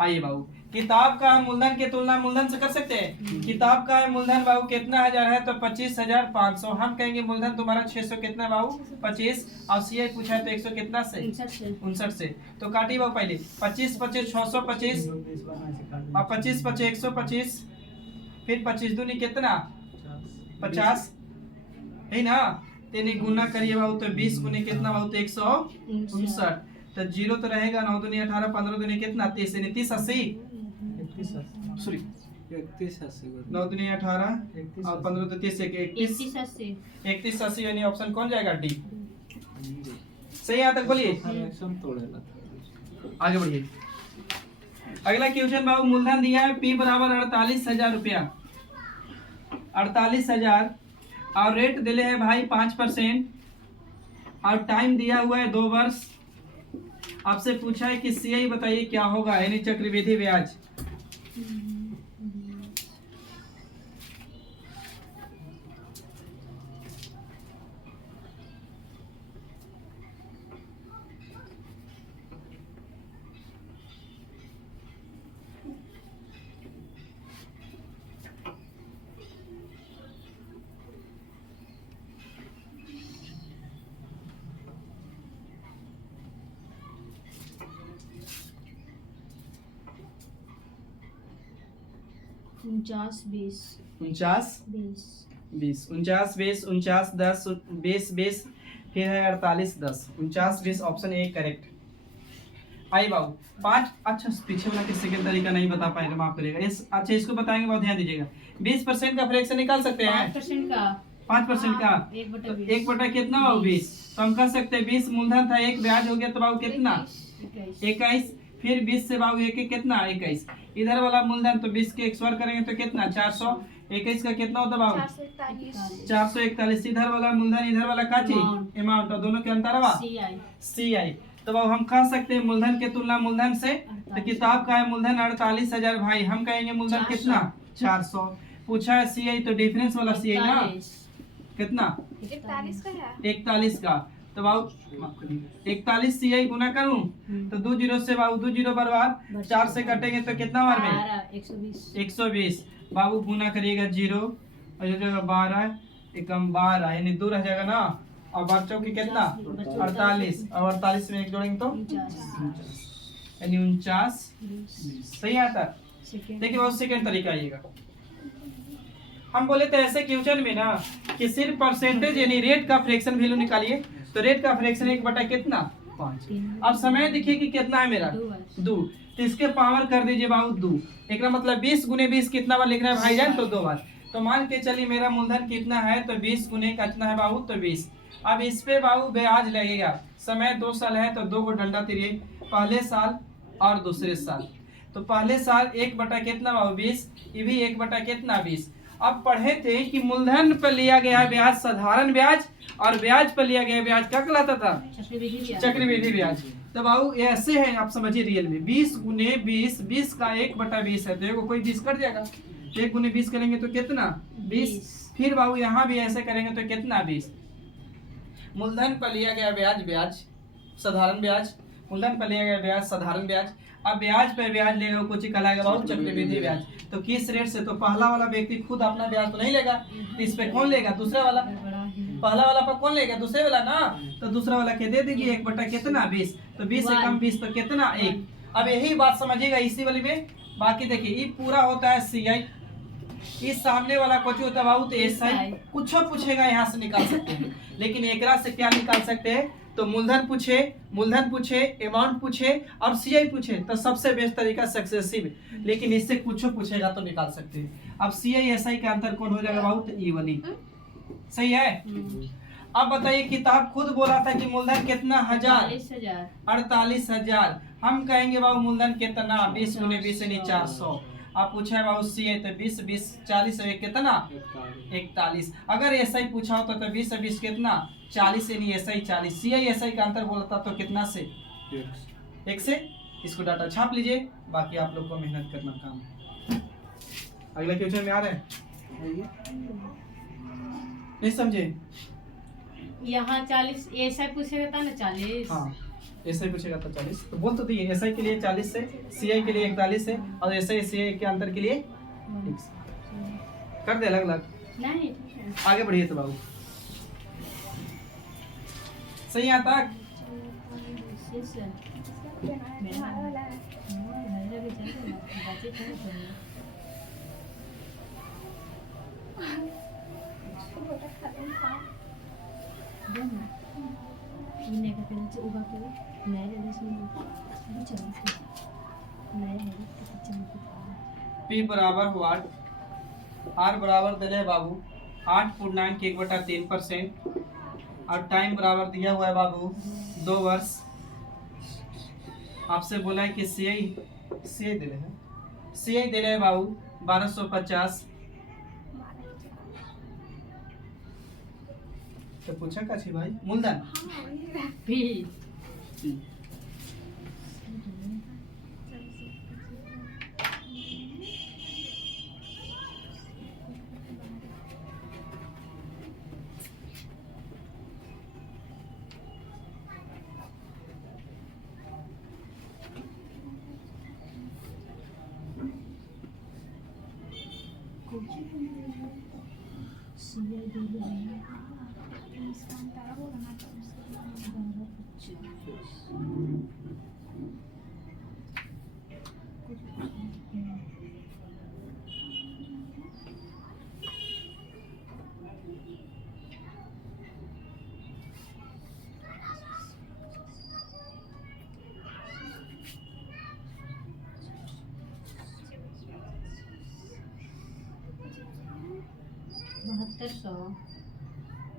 आइए बाबू, किताब का मूलधन की तुलना मूलधन से कर सकते हैं। किताब का मूलधन बाबू कितना हजार है, तो 25,500। हम कहेंगे मूलधन तुम्हारा 600 कितना बाबू 25, और सीआई पूछा है तो 100 कितना से 59 से। तो काटिए बाबू पहले 25 25 625, और 25 25 125, फिर 25 दूनी कितना 50 है ना। तेने गुना करिए बाबू तो 20 गुने कितना बाबू तो 159। तो जीरो तो रहेगा, 9 दूनी 18, 15 दूनी कितना 30, यानी 30 80 सॉरी 31 80 9 दूनी 18 और 15 तो 30 31 31 80, यानी ऑप्शन कौन जाएगा डी। सही यहाँ तक बोलिए, एक्शन तोड़ेला था। आगे बढ़िए। अगला क्वेश्चन बाबू, मूलधन दिया है P बराबर 48,000 रुपया, 48,000, और रेट दिले है भाई 5%, और टाइम दिया हुआ है 2 वर्ष। आपसे पूछा है कि सीआई बताइए क्या होगा, यानी चक्रवृद्धि ब्याज। उनचास बीस 49 20 49 20 49 10 20 20, फिर है 48 10 49 20, ऑप्शन ए करेक्ट। आई बाबू 5, अच्छा पीछे वाला के सेकंड तरीका नहीं बता पाएगा, माफ करिएगा। इस अच्छा इसको बताएंगे, बहुत ध्यान दीजिएगा। 20% का फ्रैक्शन निकाल सकते हैं, 5% का 5% का 1 बटा कितना बाबू 20, तो हम कह सकते हैं 20 मूलधन था, 1 ब्याज हो गया, तो बाबू कितना 21, फिर 20 से बाबू 1 कितना 21, इधर वाला मूलधन तो 20 के 1 स्क्वायर करेंगे तो कितना 400, 21 का कितना होता बाबू 441, इधर वाला मूलधन इधर वाला काची अमाउंट, और दोनों के अंतर बा सी आई। तो बाबू हम कह सकते हैं मूलधन के तुलना मूलधन से, तो किताब का है मूलधन 48,000 भाई, हम कहेंगे मूलधन कितना 400। पूछा है सी आई, तो डिफरेंस वाला सी आई ना कितना 41 का, तो बाबू 41 सी आई गुना करूं तो 2 जीरो से बाबू 2 जीरो बर्बाद, 4 से कटेंगे तो कितना बार में 120, बाबू गुना करिएगा 0 और ये जगह 12 एकम 12, यानी 2 रह जाएगा ना, और बच्चों की कितना 48, और 48 में 1 जोड़ेंगे तो यानी 49 सही आता। देखिए बहुत सेकंड तरीका आइएगा। हम बोले थे ऐसे क्वेश्चन में ना कि सिर्फ परसेंटेज यानी रेट का फ्रैक्शन वैल्यू निकालिए, तो रेट का फ्रैक्शन 1 बटा कितना 5। अब समय देखिए कि कितना है मेरा 2, तो इसके पावर कर दीजिए बाबू 2, एक मतलब 20 गुने 20 कितना बार लिखना है भाईजान, तो 2 बार। तो मान के चलिए मेरा मूलधन कितना है, तो 20 गुने कितना है बाबू तो 20। अब इस पे बाबू ब्याज लगेगा, समय 2 साल है तो 2 को डंडा तिरिए, पहले साल और दूसरे साल। तो पहले साल 1 बटा कितना बाबू 20, ये भी 1 बटा कितना 20। अब पढ़े थे कि मूलधन पर लिया गया ब्याज साधारण ब्याज, और ब्याज पर लिया गया ब्याज क्या कहलाता था चक्रवृद्धि ब्याज। तो बाबू ऐसे है, आप समझिए रियल में 20 गुने 20, 20 का 1 बटा 20 है, तो देखो कोई 20 कट जाएगा, 1 गुने 20 करेंगे तो कितना 20, फिर बाबू यहाँ भी ऐसे करेंगे तो कितना 20। मूलधन पर लिया गया ब्याज ब्याज साधारण ब्याज, मूलधन पर लिया गया ब्याज साधारण ब्याज, अब ब्याज पे ब्याज लेगा वो कुछ कहलाएगा बाबू चक्रवृद्धि ब्याज। तो किस रेट से, तो पहला वाला व्यक्ति खुद अपना ब्याज तो नहीं लेगा, तो इस पे कौन लेगा दूसरा वाला, पहला वाला पर कौन लेगा दूसरे वाला ना, तो दूसरा वाला के दे दीजिए 1 बटा कितना 20, तो 20 से कम 20 तो कितना 1। अब यही बात समझिएगा इसी वाली में। बाकी देखिए ये पूरा होता है सी आई, इस सामने वाला कुछ होता है बाबू तो एस आई, कुछ पूछेगा यहाँ से निकाल सकते हैं, लेकिन एकरा से क्या निकाल सकते हैं, तो मूलधन पूछे अमाउंट पूछे और सीआई पूछे तो सबसे बेस्ट तरीका सक्सेसिव, लेकिन इससे कुछ पूछेगा तो निकाल सकते हैं। अब सीआई एसआई का अंतर कौन हो जाएगा बाबू तो ई वाली, सही है। अब बताइए किताब खुद बोला था कि मूलधन कितना 48,000, हम कहेंगे बाबू मूलधन कितना 20 गुने 20 यानी 400। आप पूछा है बाबू सी आई तो 20 20 40 और 1 कितना 41। अगर एस आई पूछा होता तो 20 और 20 कितना 40 यानी S I 40। C I S I का अंतर बोलता तो कितना से 1 से। इसको डाटा छाप लीजिए, बाकी आप लोग को मेहनत करना काम है। अगला क्वेश्चन में आ रहा है, आइए। नहीं समझे? यहाँ 40 ऐसा पूछेगा था ना 40। हाँ ऐसा ही पूछेगा तो 40, तो बोल तो दिए एस आई के लिए 40 है, सी आई के लिए 41 है, और एस आई सी आई के अंतर के लिए 1 कर दे अलग अलग। नहीं ठीक है। आगे बढ़िए तो बाबू, सही आता। शेष है। मेरा वाला है। मेरा भी चल रहा है। बच्चे थोड़े थोड़े। दोनों। इन्हें का पहले जो उगा के नए लेने से भी चलते नए लेने के चलते P बराबर वाट, R बराबर दिले है बाबू 8.9 के 1/3%, और टाइम बराबर दिया हुआ है बाबू 2 वर्ष। आपसे बोला है कि सी आई दिले है, सी आई दिले है बाबू 1250। तो पूछा का छी भाई मूलधन भी जी।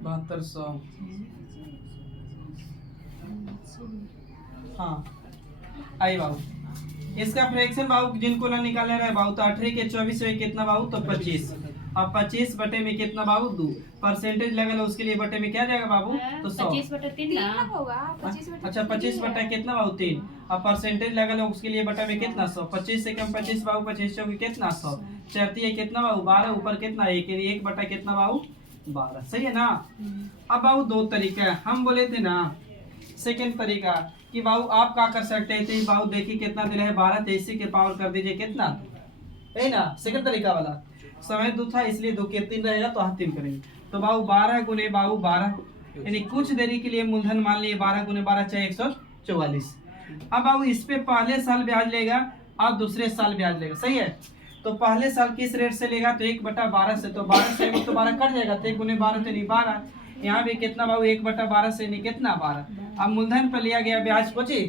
7200। हाँ आई बाबू, इसका फ्रैक्शन बाबू जिनको ना निकालने रहे बाबू, तो 18 के 24 में कितना बाबू, तो 25। अब 25 बटे में कितना बाबू 2, परसेंटेज लगल है उसके लिए बटे में क्या जाएगा बाबू, तो 100। 25/3 ना होगा 25 अच्छा 25 बटा कितना बाबू 3, अब परसेंटेज लगल है उसके लिए बटा में कितना 100। 25 से कम 25 बाबू, 25 चौके कितना 100, चरती है कितना बाबू 12, ऊपर कितना 1, 1 बटा कितना बाबू 12। सही है ना। अब बाबू 2 तरीका है, हम बोले थे ना सेकंड तरीका कि बाबू आप क्या कर सकते थे बाबू, देखिए कितना दिया है 12, 23 के पावर कर दीजिए कितना, है ना। सेकंड तरीका वाला समय 2 था इसलिए 2 के 3 रहेगा तो हम 3 करेंगे, तो बाबू 12 गुने बाबू 12, यानी कुछ देरी के लिए मूलधन मान लिए 12 गुने 12 चाहे 144। अब बाबू इस पे पहले साल ब्याज लेगा और दूसरे साल ब्याज लेगा, सही है। तो पहले साल किस रेट से लेगा, तो 1/12 से, तो 12 से तो 12 कट जाएगा, तो 1 गुने 12 तो नहीं 12, यहाँ भी कितना बाबू 1/12 से नहीं कितना 12। अब मूलधन पर लिया गया ब्याज पची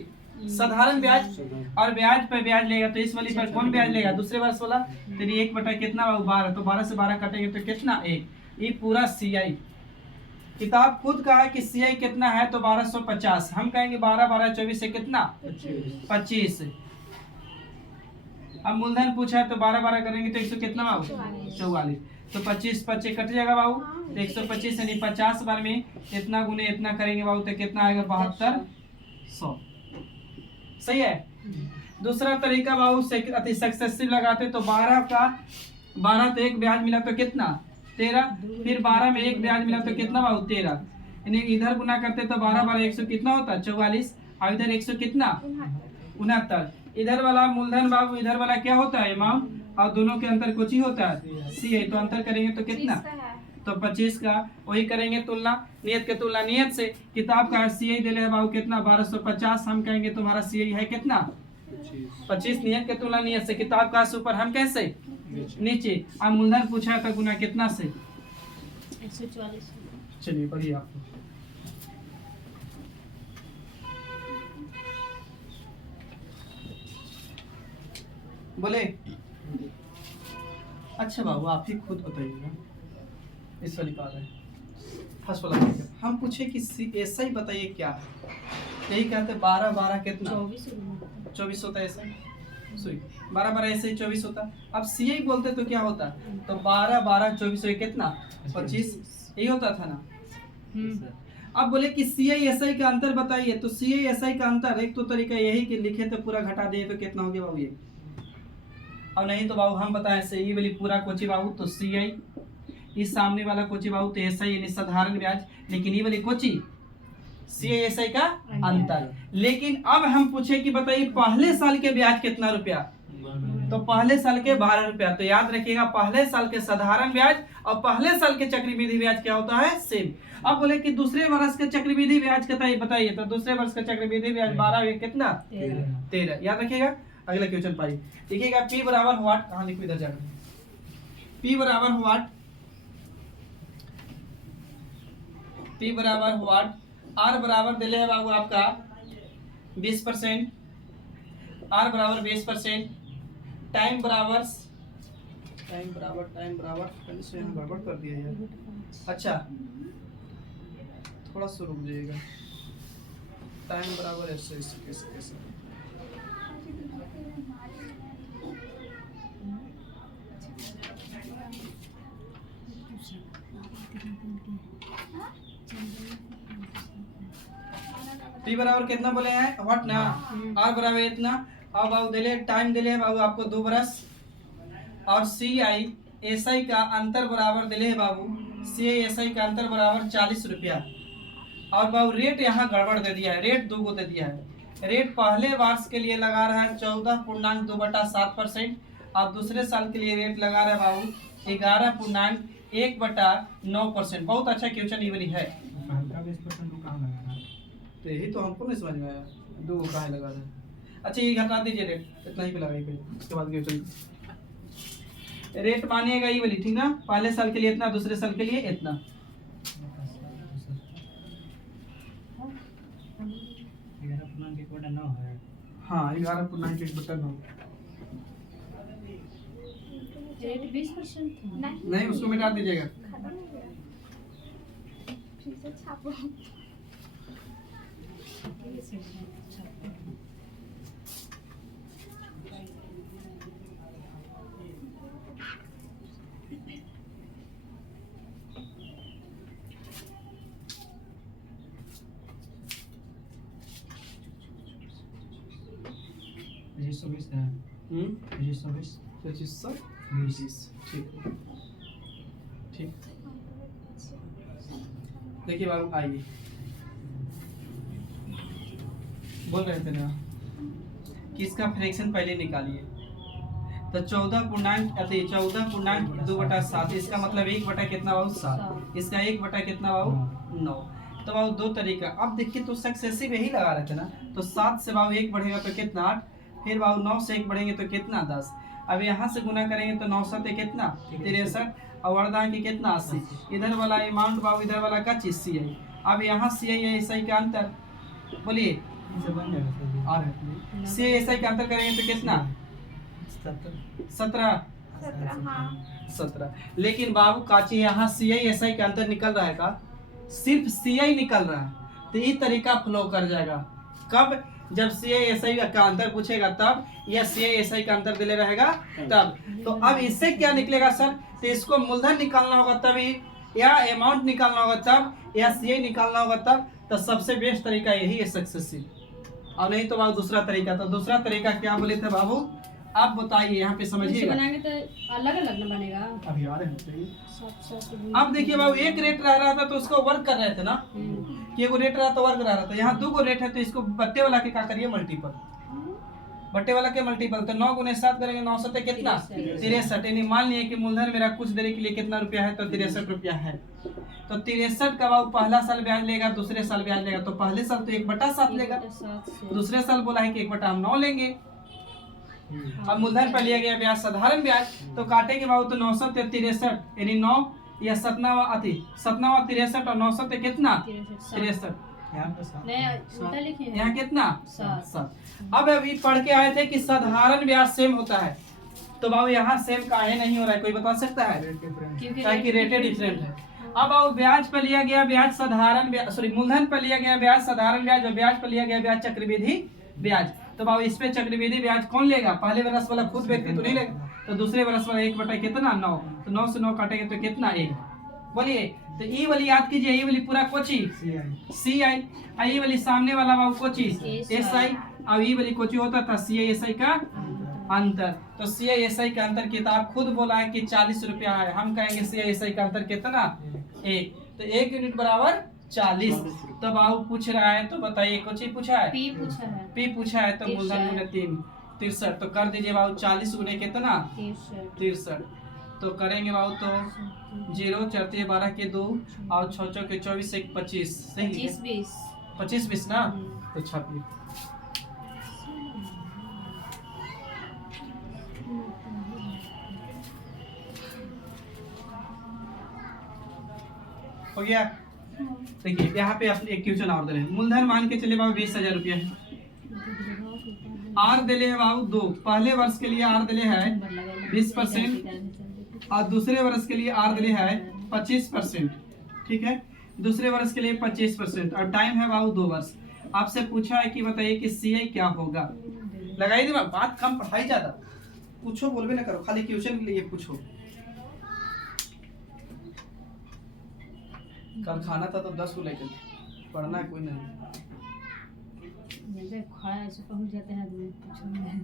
साधारण ब्याज, और ब्याज पर ब्याज लेगा तो इस वाली पर कौन ब्याज लेगा, दूसरे वर्ष वाला, तो 1 बटा कितना बाबू 12, तो 12 से 12 कटेंगे तो कितना 1। ये पूरा सीआई किताब खुद कहा है कि सीआई कितना है, तो 1250। हम कहेंगे 12 12 24 से कितना 25। अब मूलधन पूछा है तो 12 12 करेंगे तो 100 कितना बाबू 44, तो 25 25 कट जाएगा बाबू, तो 125 यानी 50 बार में इतना गुने इतना करेंगे बाबू तो कितना आएगा 7200। सही है। दूसरा तरीका बाबू सक्सेसिव लगाते तो 12 तो एक ब्याज मिला तो कितना 13, फिर 12 में एक ब्याज मिला तो कितना बाबू 13, यानी इधर गुना करते तो 12 12 100 कितना होता 44, और इधर 100 कितना 69। इधर वाला मूलधन बाबू, इधर वाला क्या होता है अमाउंट, और दोनों के अंतर कुछ ही होता है सी है, तो अंतर करेंगे तो कितना, तो 25 का वही करेंगे तुलना, नियत के तुलना नियत से। किताब का सी आई दिले बाबू कितना 1250, हम कहेंगे तुम्हारा सी आई है कितना 25, नियत के तुलना नियत से। किताब का ऊपर हम कैसे नीचे, अब मूलधन पूछा है तो गुना कितना से 144। चलिए बढ़िया। आपको बोले अच्छा बाबू आप ही खुद बताइएगा, इस वाली बात है फर्स्ट वाला तरीका। हम पूछे कि ऐसा ही बताइए क्या है, यही कहते 12 12 कितना 24 होता है, ऐसा सॉरी 12 12 ऐसे ही 24 होता। अब सी आई बोलते तो क्या होता, तो 12 12 24 कितना 25, यही होता था ना। अब बोले कि सी आई एस आई का अंतर बताइए, तो सी आई एस आई का अंतर एक तो तरीका यही कि लिखे तो पूरा घटा दिए तो कितना हो गया बाबू, ये और नहीं तो बाबू हम बताएं से ये वाली पूरा कोची बाबू तो सी आई, इस सामने वाला कोची बाबू तो एस आई यानी साधारण ब्याज, लेकिन ये वाली कोची सी आई एस आई का अंतर। लेकिन अब हम पूछे कि बताइए पहले साल के ब्याज कितना रुपया, तो पहले साल के 12 रुपया। तो याद रखिएगा पहले साल के साधारण ब्याज और पहले साल के चक्रवृद्धि ब्याज क्या होता है, सेम। अब बोले कि दूसरे वर्ष के चक्रवृद्धि ब्याज कितना है बताइए, तो दूसरे वर्ष का चक्रवृद्धि ब्याज 12 कितना 13। याद रखिएगा। अगला क्वेश्चन पाइए, देखिएगा पी बराबर व्हाट, कहाँ लिखो इधर जाकर, पी बराबर व्हाट, पी बराबर व्हाट, आर बराबर दिले है बाबू आपका 20%, आर बराबर 20%, टाइम बराबर कंडीशन यहाँ गड़बड़ कर दिया यार। अच्छा थोड़ा सा रुक जाइएगा, टाइम बराबर ऐसे ऐसे कैसे कैसे, पी बराबर कितना बोले हैं व्हाट ना, आर बराबर इतना। अब बाबू दिले टाइम दिले बाबू आपको 2 बरस, और सी आई एस आई का अंतर बराबर दिले है बाबू, सी आई एस आई का अंतर बराबर 40 रुपया। और बाबू रेट यहाँ गड़बड़ दे दिया है, रेट 2 को दे दिया है। रेट पहले वर्ष के लिए लगा रहा है 14.2/7%, और दूसरे साल के लिए रेट लगा रहा है बाबू 11.1/9%। बहुत अच्छा क्वेश्चन ये वाली है, तो यही तो हमको नहीं समझ में आया, 2 को कहाँ लगा रहा है। अच्छा ये घटा दीजिए रेट, इतना ही पे लगाइए पहले, उसके बाद क्वेश्चन रेट मानिएगा ये वाली, ठीक ना, पहले साल के लिए इतना, दूसरे साल के लिए इतना। हाँ 11.1/9। रेट 20% नहीं उसको मिटा दीजिएगा। ठीक देखिए बाबू आइए, बोल रहे थे ना कि इसका फ्रैक्शन पहले निकालिए, तो 14.2/7, इसका मतलब 1 कितना बाबू 7, इसका 1 कितना बाबू 9। तो बाबू 2 तरीका। अब देखिए तो सक्सेसिव यही लगा रहे थे ना, तो 7 से बाबू 1 बढ़ेगा तो कितना 8, फिर बाबू 9 से 1 बढ़ेंगे तो कितना 10। अब यहाँ से गुना करेंगे तो 9 से कितना 63, और वरदान की कितना 80। इधर वाला अमाउंट बाबू इधर वाला का चीज सी आई। अब यहाँ सी आई एस आई का अंतर बोलिए, सी आई एस आई का अंतर करेंगे तो कितना 17। लेकिन बाबू काची यहाँ सी आई एस आई का अंतर निकल रहा है का, सिर्फ सी आई निकल रहा है, तो ये तरीका फ्लो कर जाएगा। कब, जब सी आई एस आई का अंतर पूछेगा तब, या सी आई एस आई का अंतर दिले रहेगा तब। तो अब इससे क्या निकलेगा सर, तो इसको मूलधन निकालना होगा तभी, या अमाउंट निकालना होगा तब, या सी आई निकालना होगा तब। तो सबसे बेस्ट तरीका यही है सक्सेसिव, और नहीं तो बाबू दूसरा तरीका। तो दूसरा तरीका क्या बोले थे बाबू, आप बताइए यहाँ पे समझिएगा। बनाएंगे तो अलग अलग ना बनेगा। अभी आ रहे हैं। अब देखिए बाबू एक रेट रह रहा था तो उसको वर्क कर रहे थे ना, कि एगो रेट रहा तो वर्क रह रहा था। यहाँ 2 रेट है तो इसको बट्टे वाला के क्या करिए मल्टीपल, बट्टे वाला के मल्टीपल। तो 9 × 7 करेंगे 9 7 कितना 63। यानी मान लिए कि मूलधन मेरा कुछ देर के लिए कितना रुपया है, तो 63 रुपया है। तो 63 का बाबू पहला साल ब्याज लेगा, दूसरे साल ब्याज लेगा। तो पहले साल तो 1/7 लेगा, दूसरे साल बोला है कि 1/9 लेंगे। अब मूलधन पर लिया गया ब्याज साधारण ब्याज, तो काटेंगे बाबू तो 9 7 63, यानी 9 या 7 7 63 और 9 7 कितना 63। यहाँ कितना 7। अब अभी पढ़ के आए थे कि साधारण ब्याज सेम होता है, तो बाबू यहाँ सेम काहे नहीं हो रहा है, कोई बता सकता है? क्योंकि रेटे डिफरेंट है। अब बाबू ब्याज पर लिया गया ब्याज साधारण ब्याज, सॉरी मूलधन पर लिया गया ब्याज साधारण ब्याज, और ब्याज पर लिया गया ब्याज चक्रवृद्धि ब्याज। तो बाबू इस पे चक्रवृद्धि ब्याज कौन लेगा, पहले वर्ष वाला खुद व्यक्ति तो नहीं लेगा, तो दूसरे वर्ष वाला 1 कितना 9, तो 9 से 9 काटेंगे तो कितना 1। बोलिए, तो ई वाली याद कीजिए, ई वाली पूरा कोची सी आई, ई वाली सामने वाला बाबू कोची एस आई, और ई वाली कोची होता था सी आई एस आई का अंतर। तो CISI का अंतर किताब खुद बोला है कि 40 रुपया है, हम कहेंगे CISI का अंतर कितना, 1। तो 1 यूनिट बराबर 40। तो बाबू पूछ रहा है, तो बताइए कुछ ही पूछा है, पी पूछा है, P पूछा है, तो मूलधन गुने 3 63। तो कर दीजिए बाबू 40 गुने कितना 63। तो करेंगे बाबू तो 0 4 12 के 2 और 6 6 के 24 1 25 सही है, 25 20 ना। तो छापिए हो गया। देखिए यहाँ पे अपने एक क्वेश्चन और दे रहे हैं, मूलधन मान के चले बाबू 20,000 रुपया है, आर दिले है बाबू 2। पहले वर्ष के लिए आर दिले है 20% और दूसरे वर्ष के लिए आर दिले है 25%। ठीक है, दूसरे वर्ष के लिए 25% और टाइम है बाबू 2 वर्ष। आपसे पूछा है कि बताइए कि CI क्या होगा। लगाई दे बात कम, पढ़ाई ज्यादा, पूछो बोलबे ना करो, खाली क्वेश्चन के लिए पूछो। कल खाना था तो 10 को लेकर पढ़ना है कोई नहीं। खाया से पहुंच जाते हैं आदमी पूछने।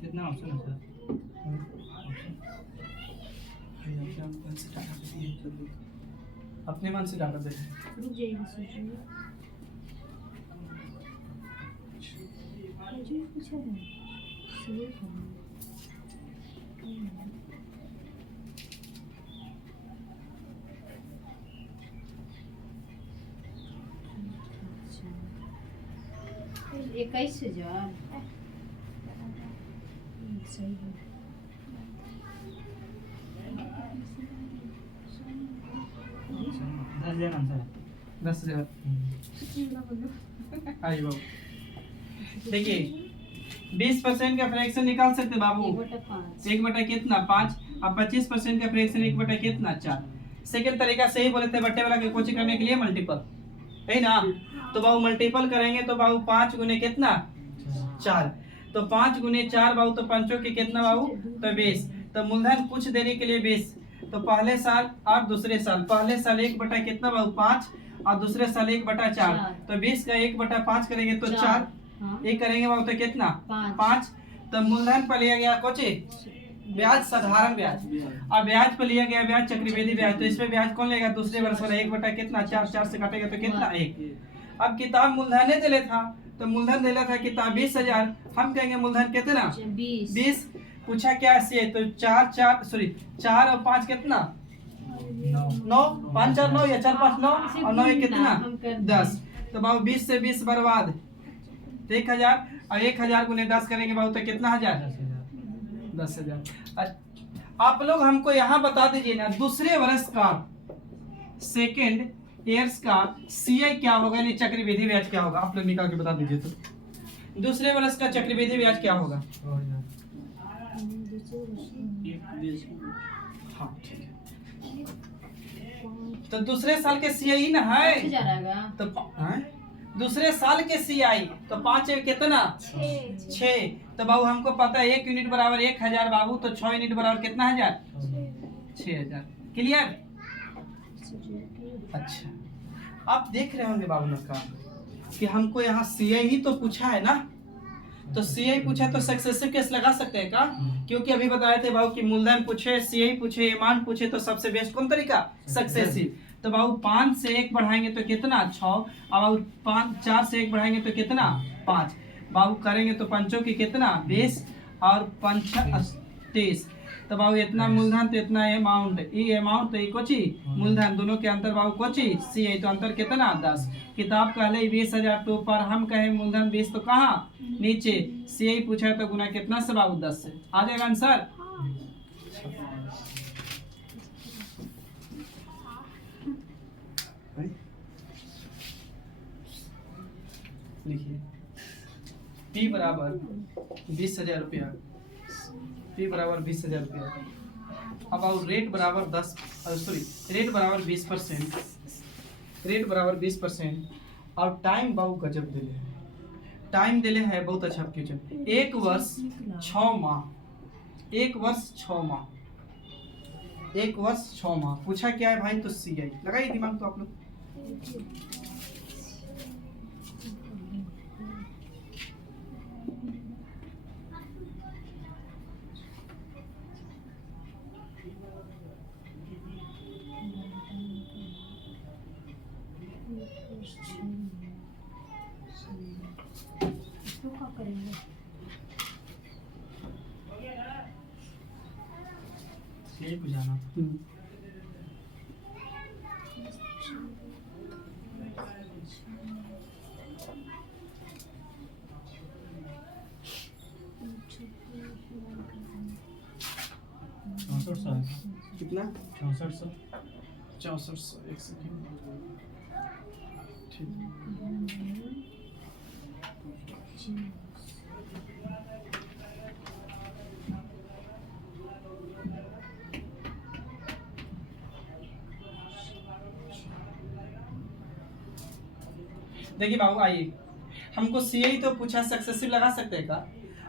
कितना ऑप्शन है सर? अपने मन से डाटा दे। रुक जाइए, सोचिए। मुझे पूछा है सही करना। अच्छा 21 से जवाब सही है। दस हजार आई बाबू। देखिए 20% का फ्रैक्शन निकाल सकते बाबू, 1/5 कितना 5 और 25% का फ्रैक्शन 1/5 कितना 4। सेकंड तरीका से ही बोले थे, बट्टे वाला के कोचिंग करने के लिए मल्टीपल है ना। तो बाबू मल्टीपल करेंगे तो बाबू 5 गुने कितना 4, तो 5 गुने 4 बाबू, तो पंचों के कितना बाबू तो 20। तो मूलधन कुछ देरी के लिए 20, तो पहले साल और दूसरे साल, पहले साल 1/5 कितना बाबू 5 और दूसरे साल 1/4। तो 20 का 1/5 करेंगे तो 4, एक करेंगे बाबू तो कितना 5। तो मूलधन पर लिया गया कोचे ब्याज, साधारण ब्याज, और ब्याज पर लिया गया ब्याज चक्रवृद्धि ब्याज। तो इसमें ब्याज कौन लेगा, दूसरे वर्ष वाला 1/4 कितना 4, 4 से काटेगा तो कितना 1। अब किताब मूलधन ने दिले था, तो मूलधन दिला था किताब 20,000, हम कहेंगे मूलधन कितना 20। पूछा क्या से, तो 4 और 5 कितना 9, 5 4 9 या 4 5 9 और 9 कितना 10। तो बाबू 20 से 20 बर्बाद, 1000 और 1000 गुने 10 करेंगे बाबू तो कितना हजार 10,000। आप लोग हमको यहाँ बता दीजिए ना, दूसरे वर्ष का सेकेंड ईयर्स का CI क्या होगा, यानी चक्रवृद्धि ब्याज क्या होगा, आप लोग निकाल के बता दीजिए। तो दूसरे वर्ष का चक्रवृद्धि ब्याज क्या होगा। हाँ ठीक है, तो दूसरे साल के CI ना है, तो दूसरे साल के CI तो 5 कितना 6। तो बाबू हमको पता है 1 यूनिट बराबर 1000 बाबू, तो 6 यूनिट बराबर कितना हजार 6000। क्लियर। अच्छा आप देख रहे होंगे बाबू लोग का कि हमको यहाँ CI ही तो पूछा है ना, तो CI पूछा तो सक्सेसिव केस लगा सकते हैं का, क्योंकि अभी बताए थे बाबू कि मूलधन पूछे, CI पूछे, अमाउंट पूछे, तो सबसे बेस्ट कौन तरीका सक्सेसिव। तो बाबू 5 से 1 बढ़ाएंगे तो कितना 6, और 4 से 1 बढ़ाएंगे तो कितना 5। बाबू करेंगे तो पंचों की कितना 20 और 5 30। तो बाबू इतना मूलधन तो इतना अमाउंट, ये अमाउंट तो कोची मूलधन, दोनों के अंतर बाबू कोची CI, तो अंतर कितना 10। किताब कहले 20,000 तो ऊपर, हम कहे मूलधन 20 तो कहाँ नीचे, CI पूछा तो गुना कितना से बाबू 10 से आ जाएगा आंसर। लिखिए P बराबर 20,000 रुपया, P बराबर 20,000 रुपया। अब आओ रेट बराबर 10, रेट बराबर 20%, रेट बराबर 20% और टाइम बाबू गजब दे रहे हैं। टाइम दिले है बहुत अच्छा क्वेश्चन। 1 वर्ष 6 माह, 1 वर्ष 6 माह, 1 वर्ष 6 माह पूछा क्या है भाई? तो CI लगाइए दिमाग तो आप लोग। इसको क्या करेंगे? यही बुझाना। कितना? 6400। 6400। एक सेकेंड। ठीक। देखिए बाबू आइए, हमको CI तो पूछा, सक्सेसिव लगा सकते हैं का?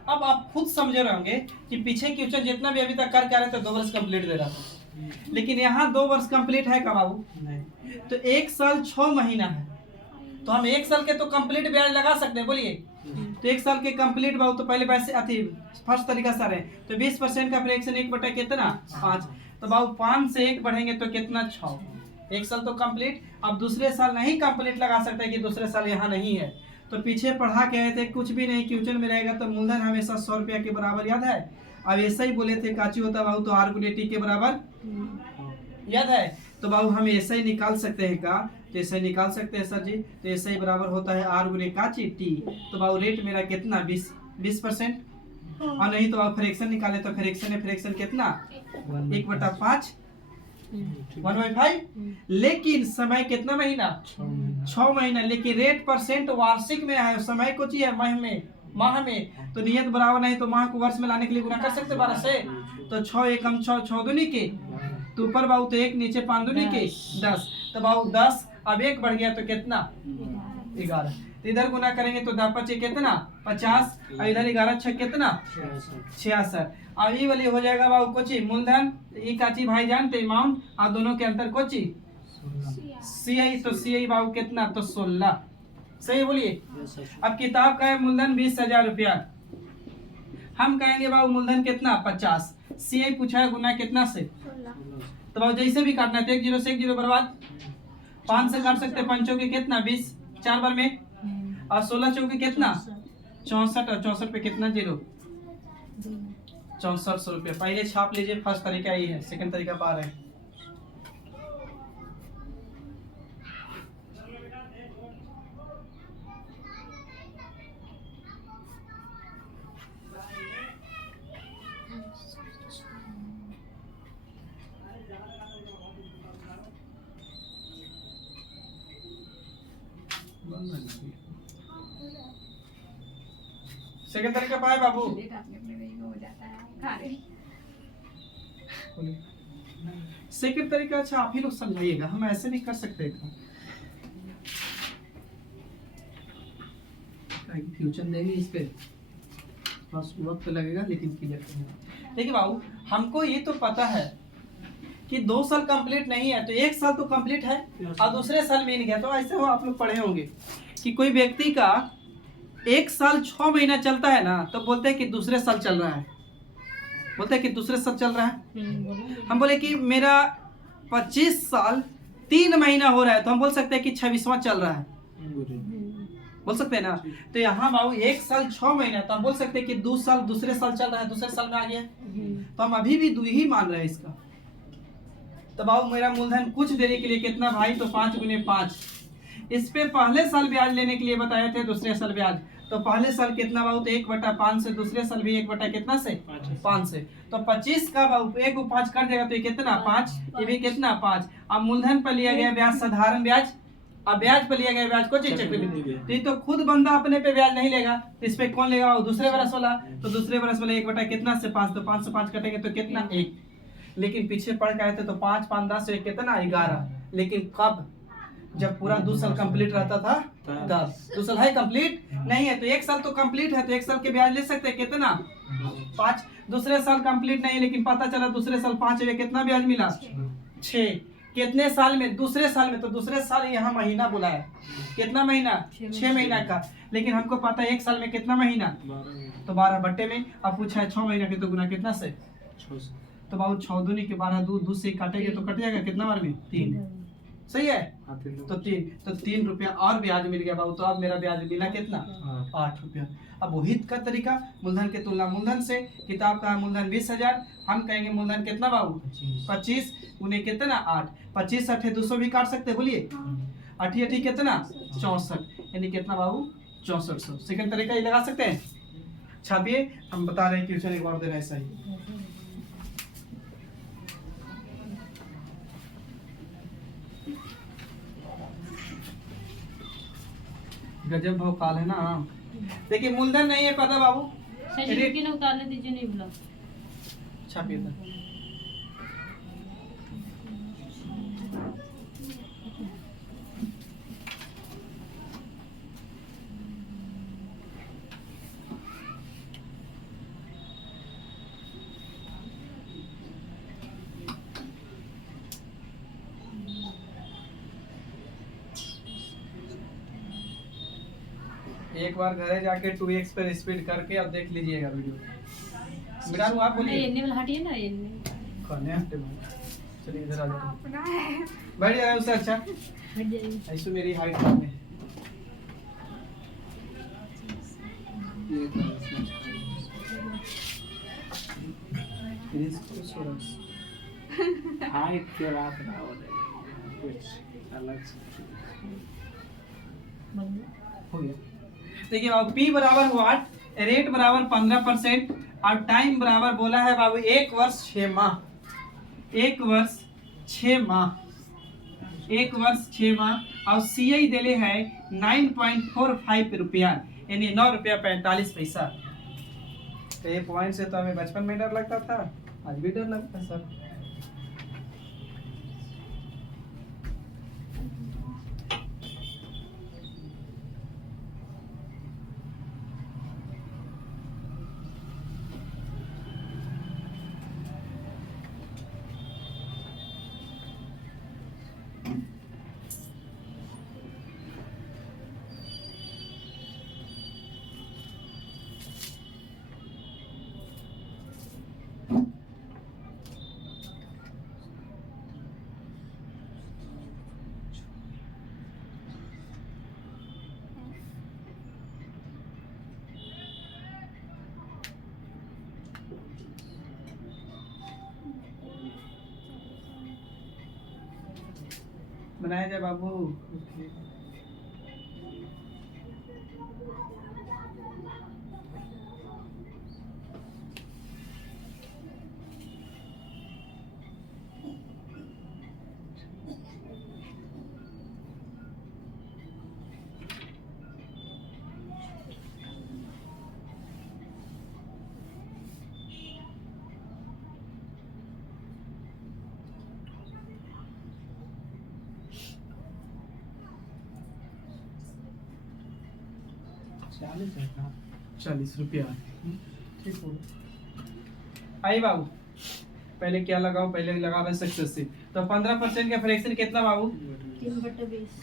अब आप खुद समझे रहोगे कि पीछे क्वेश्चन जितना भी अभी तक करके आ रहे थे 2 वर्ष कंप्लीट दे रहा था, लेकिन यहाँ 2 वर्ष कंप्लीट है का बाबू? नहीं। तो 1 साल 6 महीना है, तो हम 1 साल के तो कंप्लीट ब्याज लगा सकते हैं, बोलिए। तो 1 साल के कंप्लीट बाबू तो पहले पैसे अति फर्स्ट तरीका से रहे तो 20% का फ्रैक्शन 1 बटा कितना 5, तो बाबू 5 से 1 बढ़ेंगे तो कितना 6। 1 साल तो कंप्लीट। अब दूसरे साल नहीं कंप्लीट लगा सकते कि दूसरे साल यहाँ नहीं है, तो पीछे पढ़ा के आए थे कुछ भी नहीं क्वेश्चन में रहेगा तो मूलधन हमेशा 100 रुपया के बराबर, याद है? अब ऐसा ही बोले थे काची होता बाबू तो R गुने T के बराबर, याद है? तो बाबू हम ऐसा ही निकाल सकते हैं का? तो ऐसे निकाल सकते हैं सर जी। तो ऐसा ही बराबर होता है R गुने काची T। तो बाबू रेट मेरा कितना 20%, और नहीं तो आप फ्रैक्शन निकाले तो फ्रैक्शन कितना 1/5, 1/5। लेकिन समय कितना महीना 6 महीना, लेकिन रेट परसेंट वार्षिक में है, समय को चाहिए माह में। तो नियत बराबर नहीं तो माह को वर्ष में लाने के लिए गुना कर सकते 12 से। तो 6 एकम 6, 6 दूनी के, तो ऊपर बाबू तो 1 नीचे 5 दूनी के 10, तो बाबू 10, अब 1 बढ़ गया तो कितना 11। तो इधर गुना करेंगे तो 10 5 कितना 50, और इधर 11 6 कितना 66। अब ये वाली हो जाएगा बाबू कोची मूलधन, ये काची भाई जानते अमाउंट, और दोनों के अंतर कोची CI। तो CI बाबू कितना तो 16, सही बोलिए। अब किताब का है मूलधन 20,000 रुपया, हम कहेंगे बाबू मूलधन कितना 50, CI पूछा है गुना कितना से, तो बाबू जैसे भी काटना है 1 0 से 1 0 बर्बाद, 5 से काट सकते 5 चौके कितना 20, 4 बार में, और 16 चौके कितना 64, और 64 पे कितना 0, 6400 रुपये। पहले छाप लीजिए, फर्स्ट तरीका ये है, सेकंड तरीका पा रहे हैं। सेकंड तरीका पाए बाबू? सेकंड तरीका अच्छा आप ही लोग समझाइएगा, हम ऐसे नहीं कर सकते। फ्यूचर देंगे इस पे, बस वक्त लगेगा लेकिन क्लियर करेंगे। देखिए बाबू, हमको ये तो पता है कि 2 साल कंप्लीट नहीं है तो 1 साल तो कंप्लीट है, और दूसरे साल में नहीं गया। तो ऐसे हो आप लोग पढ़े होंगे कि कोई व्यक्ति का 1 साल 6 महीना चलता है ना, तो बोलते हैं कि दूसरे साल चल रहा है, बोलते हैं कि दूसरे साल चल रहा है। हम बोले कि मेरा 25 साल 3 महीना हो रहा है, तो हम बोल सकते हैं कि 26वां चल रहा है, बोल सकते हैं ना। तो यहाँ बाबू 1 साल 6 महीना, तो हम बोल सकते हैं कि 2 साल दूसरे साल चल रहा है, दूसरे साल में आ गया, तो हम अभी भी 2 ही मान रहे हैं इसका। तो बाबू मेरा मूलधन कुछ देने के लिए कितना भाई, तो 5 गुने 5। इस पे पहले साल ब्याज लेने के लिए बताए थे, दूसरे साल ब्याज, तो पहले साल कितना बाबू तो 1/5 से, दूसरे साल भी 1 बटा कितना से 5 से, तो 25 का बाबू 1 को 5 कर देगा तो ये कितना 5, ये भी कितना 5। अब मूलधन पर लिया गया ब्याज साधारण ब्याज, अब ब्याज पर लिया गया ब्याज को चक्रवृद्धि, तो ये तो खुद बंदा अपने पे ब्याज नहीं लेगा, तो इस पे कौन लेगा, दूसरे बरस वाला। तो दूसरे बरस वाला 1 बटा कितना से 5, तो 5 से 5 कटेंगे तो कितना 1। लेकिन पीछे पढ़ के आए थे तो 5 5 10 से कितना 11, लेकिन कब जब पूरा 2 साल कंप्लीट रहता था तब 2 साल है कंप्लीट नहीं है तो 1 साल तो कंप्लीट है तो 1 साल के ब्याज ले सकते हैं कितना 5 दूसरे साल कंप्लीट नहीं लेकिन पता चला दूसरे साल 5 में कितना ब्याज मिला 6 कितने साल में दूसरे साल में तो दूसरे साल यहाँ महीना बोला है कितना महीना 6 महीना का लेकिन हमको पता है 1 साल में कितना महीना तो 12 बट्टे में अब पूछा है 6 महीना के तो गुना कितना से तो बाबू 6 दूनी के 12 2 से काटेंगे तो कट जाएगा कितना बार में 3 सही है तो 3 रुपया और ब्याज मिल गया बाबू तो अब मेरा ब्याज मिला कितना 8 रुपया अब वही का तरीका मूलधन के तुलना मूलधन से किताब का मूलधन 20,000 हम कहेंगे मूलधन कितना बाबू 25 उन्हें कितना 8 25 8 200 भी काट सकते बोलिए 8 8 कितना 64 यानी कितना बाबू 6400 सेकंड तरीका ये लगा सकते हैं छापिए हम बता रहे हैं क्वेश्चन एक और दे रहे हैं सही गजब भोकाल है ना देखिए मूलधन नहीं है पता बाबू उतारने दीजिए नहीं बोला छापिए था एक बार घरे जाके 2x पर स्पीड करके अब देख लीजिएगा वीडियो मिरान आप बोलिए ये वाला हटिए ना ये खाने हटे चलिए इधर आ जाओ बैठ जा उससे अच्छा हट जाइए ऐसे मेरी हाइट कम है हाइट के रात ना हो कुछ अलग से हो गया देखिए बाबू P बराबर हुआ रेट बराबर 15% और टाइम बराबर बोला है बाबू 1 वर्ष 6 माह 1 वर्ष 6 माह 1 वर्ष 6 माह और CI दिले है 9.45 रुपया यानी 9 रुपया 45 पैसा तो ये पॉइंट से तो हमें बचपन में डर लगता था आज भी डर लगता है सर बनाया जाए बाबू ₹40 40 रुपया ठीक हो आई बाबू पहले क्या लगाओ पहले लगा रहे सक्सेसिव तो 15% का फ्रैक्शन कितना बाबू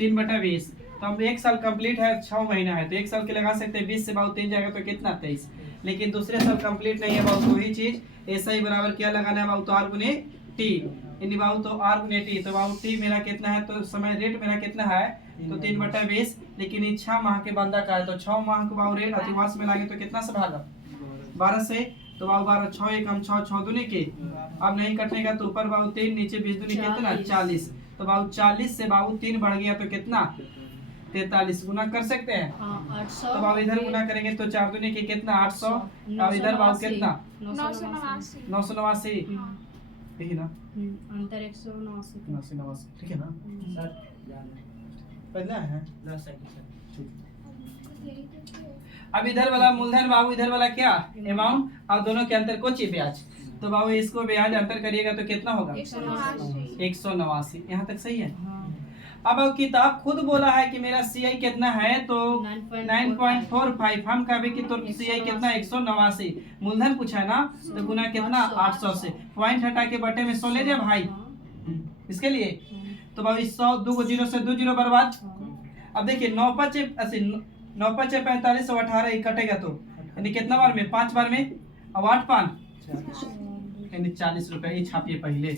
3/20 तो हम 1 साल कंप्लीट है 6 महीना है तो 1 साल के लगा सकते हैं 20 से बाबू 3 जाएगा तो कितना 23 लेकिन दूसरे साल कंप्लीट नहीं है बाबू वही चीज ऐसा ही बराबर क्या लगाना है बाबू तो R गुने T यानी बाबू तो R गुने T तो बाबू T मेरा कितना है तो समय रेट मेरा कितना है तो 3/20 लेकिन ये 6 माह के बंदा का है तो 6 माह का बाबू रेट अतिवार्ष में लागे तो कितना से भागा 12 से तो बाबू 12 6 एक हम 6 दूनी के अब नहीं कटने का तो ऊपर बाबू 3 नीचे 20 दूनी कितना 40 तो बाबू 40 से बाबू 3 बढ़ गया तो कितना 43 गुना कर सकते हैं 800 तो बाबू इधर गुना करेंगे तो 4 दूनी के कितना 800 और इधर बाबू कितना 989 यही ना अंतर 189 989 ठीक है ना पहला है अब इधर वाला मूलधन बाबू इधर वाला क्या अमाउंट और दोनों के अंतर कुछ ही ब्याज तो बाबू इसको ब्याज अंतर करिएगा तो कितना होगा 189 यहाँ तक सही है अब किताब खुद बोला है कि मेरा सीआई कितना है, तो 9.45। हम कहे कि तो सीआई कितना 189। मूलधन पूछा है ना, तो गुना कितना 800 से, पॉइंट हटा के बटे में 100 ले जाए भाई इसके लिए। तो भाई 100 दो जीरो से 2 जीरो बर्बाद। अब देखिए 9 5 80 9 5 45 और 18 ही कटेगा, तो यानी कितना बार में 5 बार में, अब 8 5 यानी 40 रुपए। ये छापिए पहले।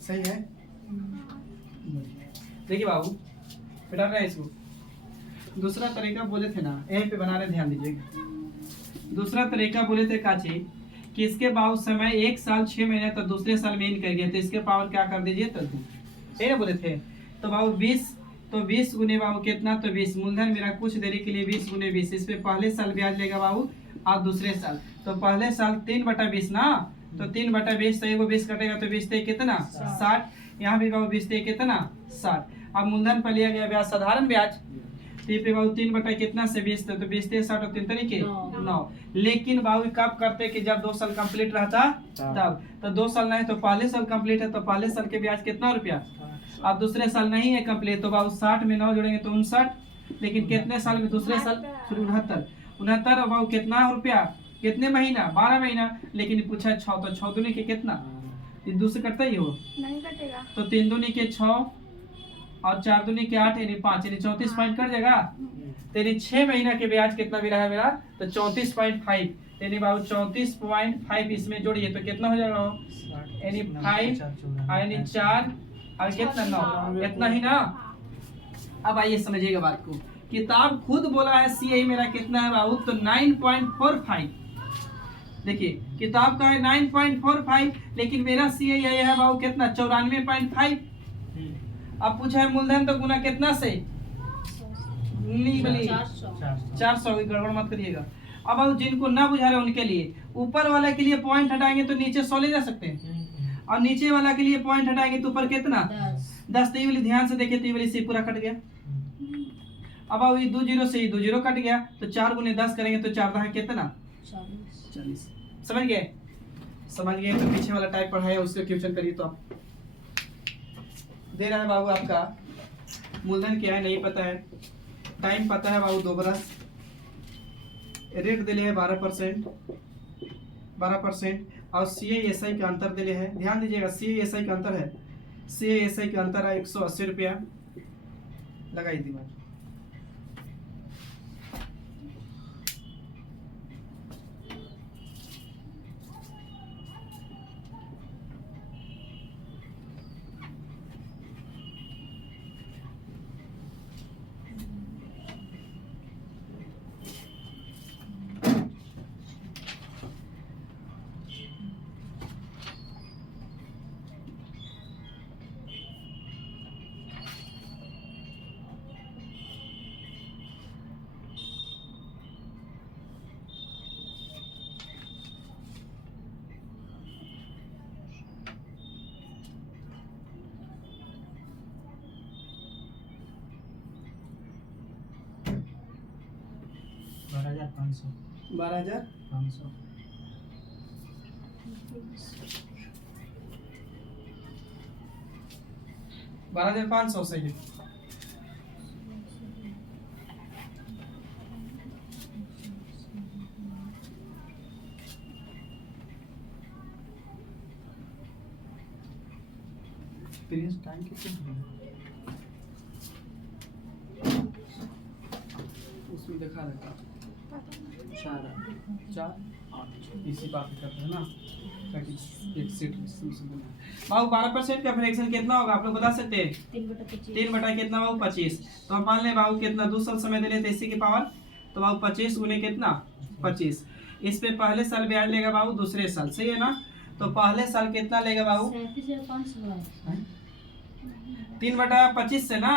सही है। देखिए बाबू बेटा रहा है इसको। दूसरा तरीका बोले थे ना, यहीं पे बना रहे, ध्यान दीजिएगा। दूसरा तरीका बोले थे काची कि इसके बाबू समय 1 साल 6 महीने तो दूसरे साल में इन कर गया, तो इसके पावर क्या कर दीजिए तो 2, यही ना बोले थे। तो बाबू 20, तो 20 गुने बाबू कितना, तो 20। मूलधन मेरा कुछ देरी के लिए 20 गुने 20। इस पे पहले साल ब्याज लेगा बाबू और दूसरे साल, तो पहले साल 3/20 ना, तो 3/20 तो एगो 20 कटेगा, तो 20 कितना 60। यहाँ भी बाबू 20 कितना 60। अब मूलधन पर लिया गया ब्याज साधारण ब्याज, तो ये पे बाबू 3 कितना से 20, तो 20 60 और 3 तरीके 9। लेकिन बाबू कब करते कि जब 2 साल कंप्लीट रहता तब, तो 2 साल नहीं तो पहले साल कंप्लीट है, तो पहले साल के ब्याज कितना रुपया। अब दूसरे साल नहीं है कंप्लीट, तो बाबू 60 में 9 जोड़ेंगे तो 59। लेकिन कितने साल में, दूसरे साल 69 और बाबू कितना रुपया, कितने महीना 12 महीना। लेकिन पूछा 6, तो 6 दूनी के कितना, 2 से कटता ही हो नहीं कटेगा, तो 3 दूनी के 6 और 4 दूनी के 8 यानी 5 यानी 34 पॉइंट कट जाएगा। तो यानी 6 महीना के ब्याज कितना भी रहा है मेरा, तो 34.5 यानी बाबू 34.5 इसमें जोड़िए तो कितना हो जाएगा, यानी 5 यानी 4 और कितना 9, इतना ही ना। अब आइए समझिएगा बात को। किताब खुद बोला है सीआई मेरा कितना है बाबू, तो 9.45। देखिए किताब का है 9.45, लेकिन मेरा सीआई है बाबू कितना 94.5। अब पूछा है मूलधन, तो गुना कितना से, 400। गड़बड़ मत करिएगा। अब बाबू जिनको ना बुझा रहे उनके लिए, ऊपर वाले के लिए पॉइंट हटाएंगे तो नीचे 100 ले जा सकते हैं, और नीचे वाला के लिए पॉइंट हटाएंगे तो ऊपर कितना 10। तो ये वाली ध्यान से देखिए, तो ये वाली से पूरा कट गया। अब अब ये 2 जीरो से 2 जीरो कट गया, तो 4 गुने 10 करेंगे तो 4 है कितना 40। समझ गए, समझ गए। तो पीछे वाला टाइप पढ़ा है उससे क्वेश्चन करिए। तो आप दे रहा है बाबू आपका मूलधन क्या है नहीं पता है, टाइम पता है बाबू 2 बरस, रेट दिले है 12% और CISI का अंतर दिले है। ध्यान दीजिएगा CISI का अंतर है, CISI का अंतर है 180 रुपया। लगाई दिमाग। $12,500 12,500 12,500 सही है। प्लीज टाइम कितना उसमें दिखा रहा 4 8 इसी बात करते हैं ना, एक सेट बाबू 12% का फ्रैक्शन कितना होगा आप लोग बता सकते हैं, 3 बटा कितना बाबू 25। तो हम मान लें बाबू कितना 2 साल समय दे लेते इसी की पावर, तो बाबू 25 गुने कितना 25। इस पे पहले साल ब्याज लेगा बाबू दूसरे साल, सही है ना। तो पहले साल कितना लेगा बाबू 3 बटा 25 से ना,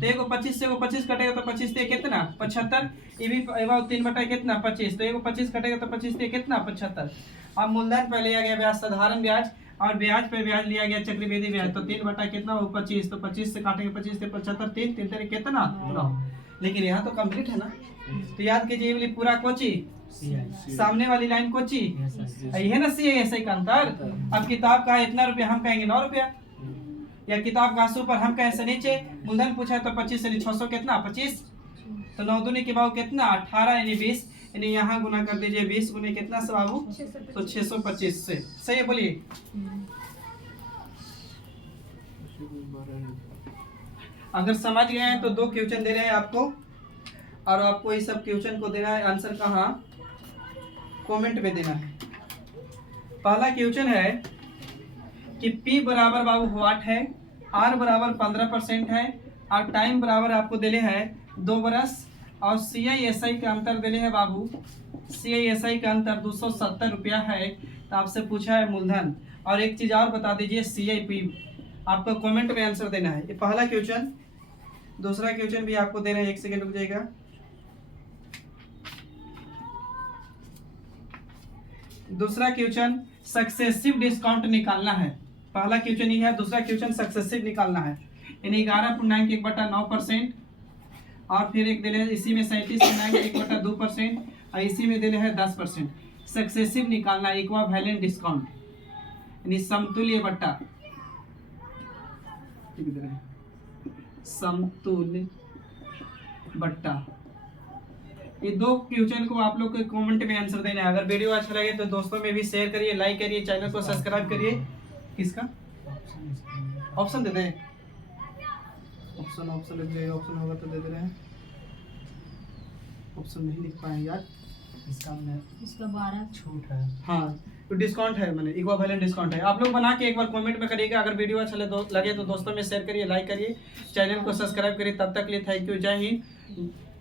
तो एगो 25 से एगो 25 कटेगा तो 25 से कितना 75। ये भी 3 बटा कितना 25, तो एगो 25 कटेगा तो 25 से कितना 75। अब मूलधन पे लिया गया ब्याज साधारण ब्याज, और ब्याज पे ब्याज लिया गया चक्रवृद्धि ब्याज, तो 3 बटा कितना हो 25, तो 25 से काटेंगे 25 से 75, 3 3 तेरे कितना 9। लेकिन यहाँ तो कंप्लीट है ना, तो याद कीजिए ये वाली पूरा कोची, सामने वाली लाइन कोची, यही है ना सी एस आई का अंतर। अब किताब का इतना रुपया, हम कहेंगे 9 रुपया, या किताब का ऊपर हम कहें से नीचे। मूलधन पूछा है तो 25 से 600 कितना 25, तो 9 दूनी के भाव कितना 18 यानी 20, यानी यहाँ गुना कर दीजिए 20 गुने कितना से बाबू, तो 625 से। सही है, बोलिए। अगर समझ गए हैं तो 2 क्वेश्चन दे रहे हैं आपको, और आपको इस सब क्वेश्चन को देना है आंसर कहाँ, कमेंट में देना है। पहला क्वेश्चन है कि P बराबर बाबू व्हाट है, R बराबर 15% है, और टाइम बराबर आपको देने है 2 बरस, और CISI का अंतर देने है बाबू, CISI का अंतर 270 रुपया है। तो आपसे पूछा है मूलधन, और एक चीज़ और बता दीजिए CIP, आपको कमेंट में आंसर देना है। ये पहला क्वेश्चन। दूसरा क्वेश्चन भी आपको देना है, 1 सेकेंड रुक जाएगा। दूसरा क्वेश्चन सक्सेसिव डिस्काउंट निकालना है। पहला क्वेश्चन ये है, दूसरा क्वेश्चन सक्सेसिव निकालना है, यानी 11.1/9%, और फिर एक देने इसी में 37.1/2%, और इसी में देने है 10%। सक्सेसिव निकालना, इक्विवेलेंट डिस्काउंट यानी समतुल्य बट्टा, समतुल्य बट्टा। ये 2 क्वेश्चन को आप लोग के कमेंट में आंसर देना है। अगर वीडियो अच्छा लगे तो दोस्तों में भी शेयर करिए, लाइक करिए, चैनल को सब्सक्राइब करिए। किसका ऑप्शन दे दें, ऑप्शन लिख दे, ऑप्शन होगा तो दे दे रहे हैं। ऑप्शन नहीं लिख पाए यार, इसका 12 छूट है। हाँ, तो डिस्काउंट है, मैंने इक्विवेलेंट डिस्काउंट है। आप लोग बना के एक बार कमेंट में करिएगा। अगर वीडियो अच्छा लगे तो दोस्तों में शेयर करिए, लाइक करिए, चैनल को सब्सक्राइब करिए। तब तक के लिए थैंक यू। जय हिंद,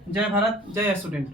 जय भारत, जय स्टूडेंट।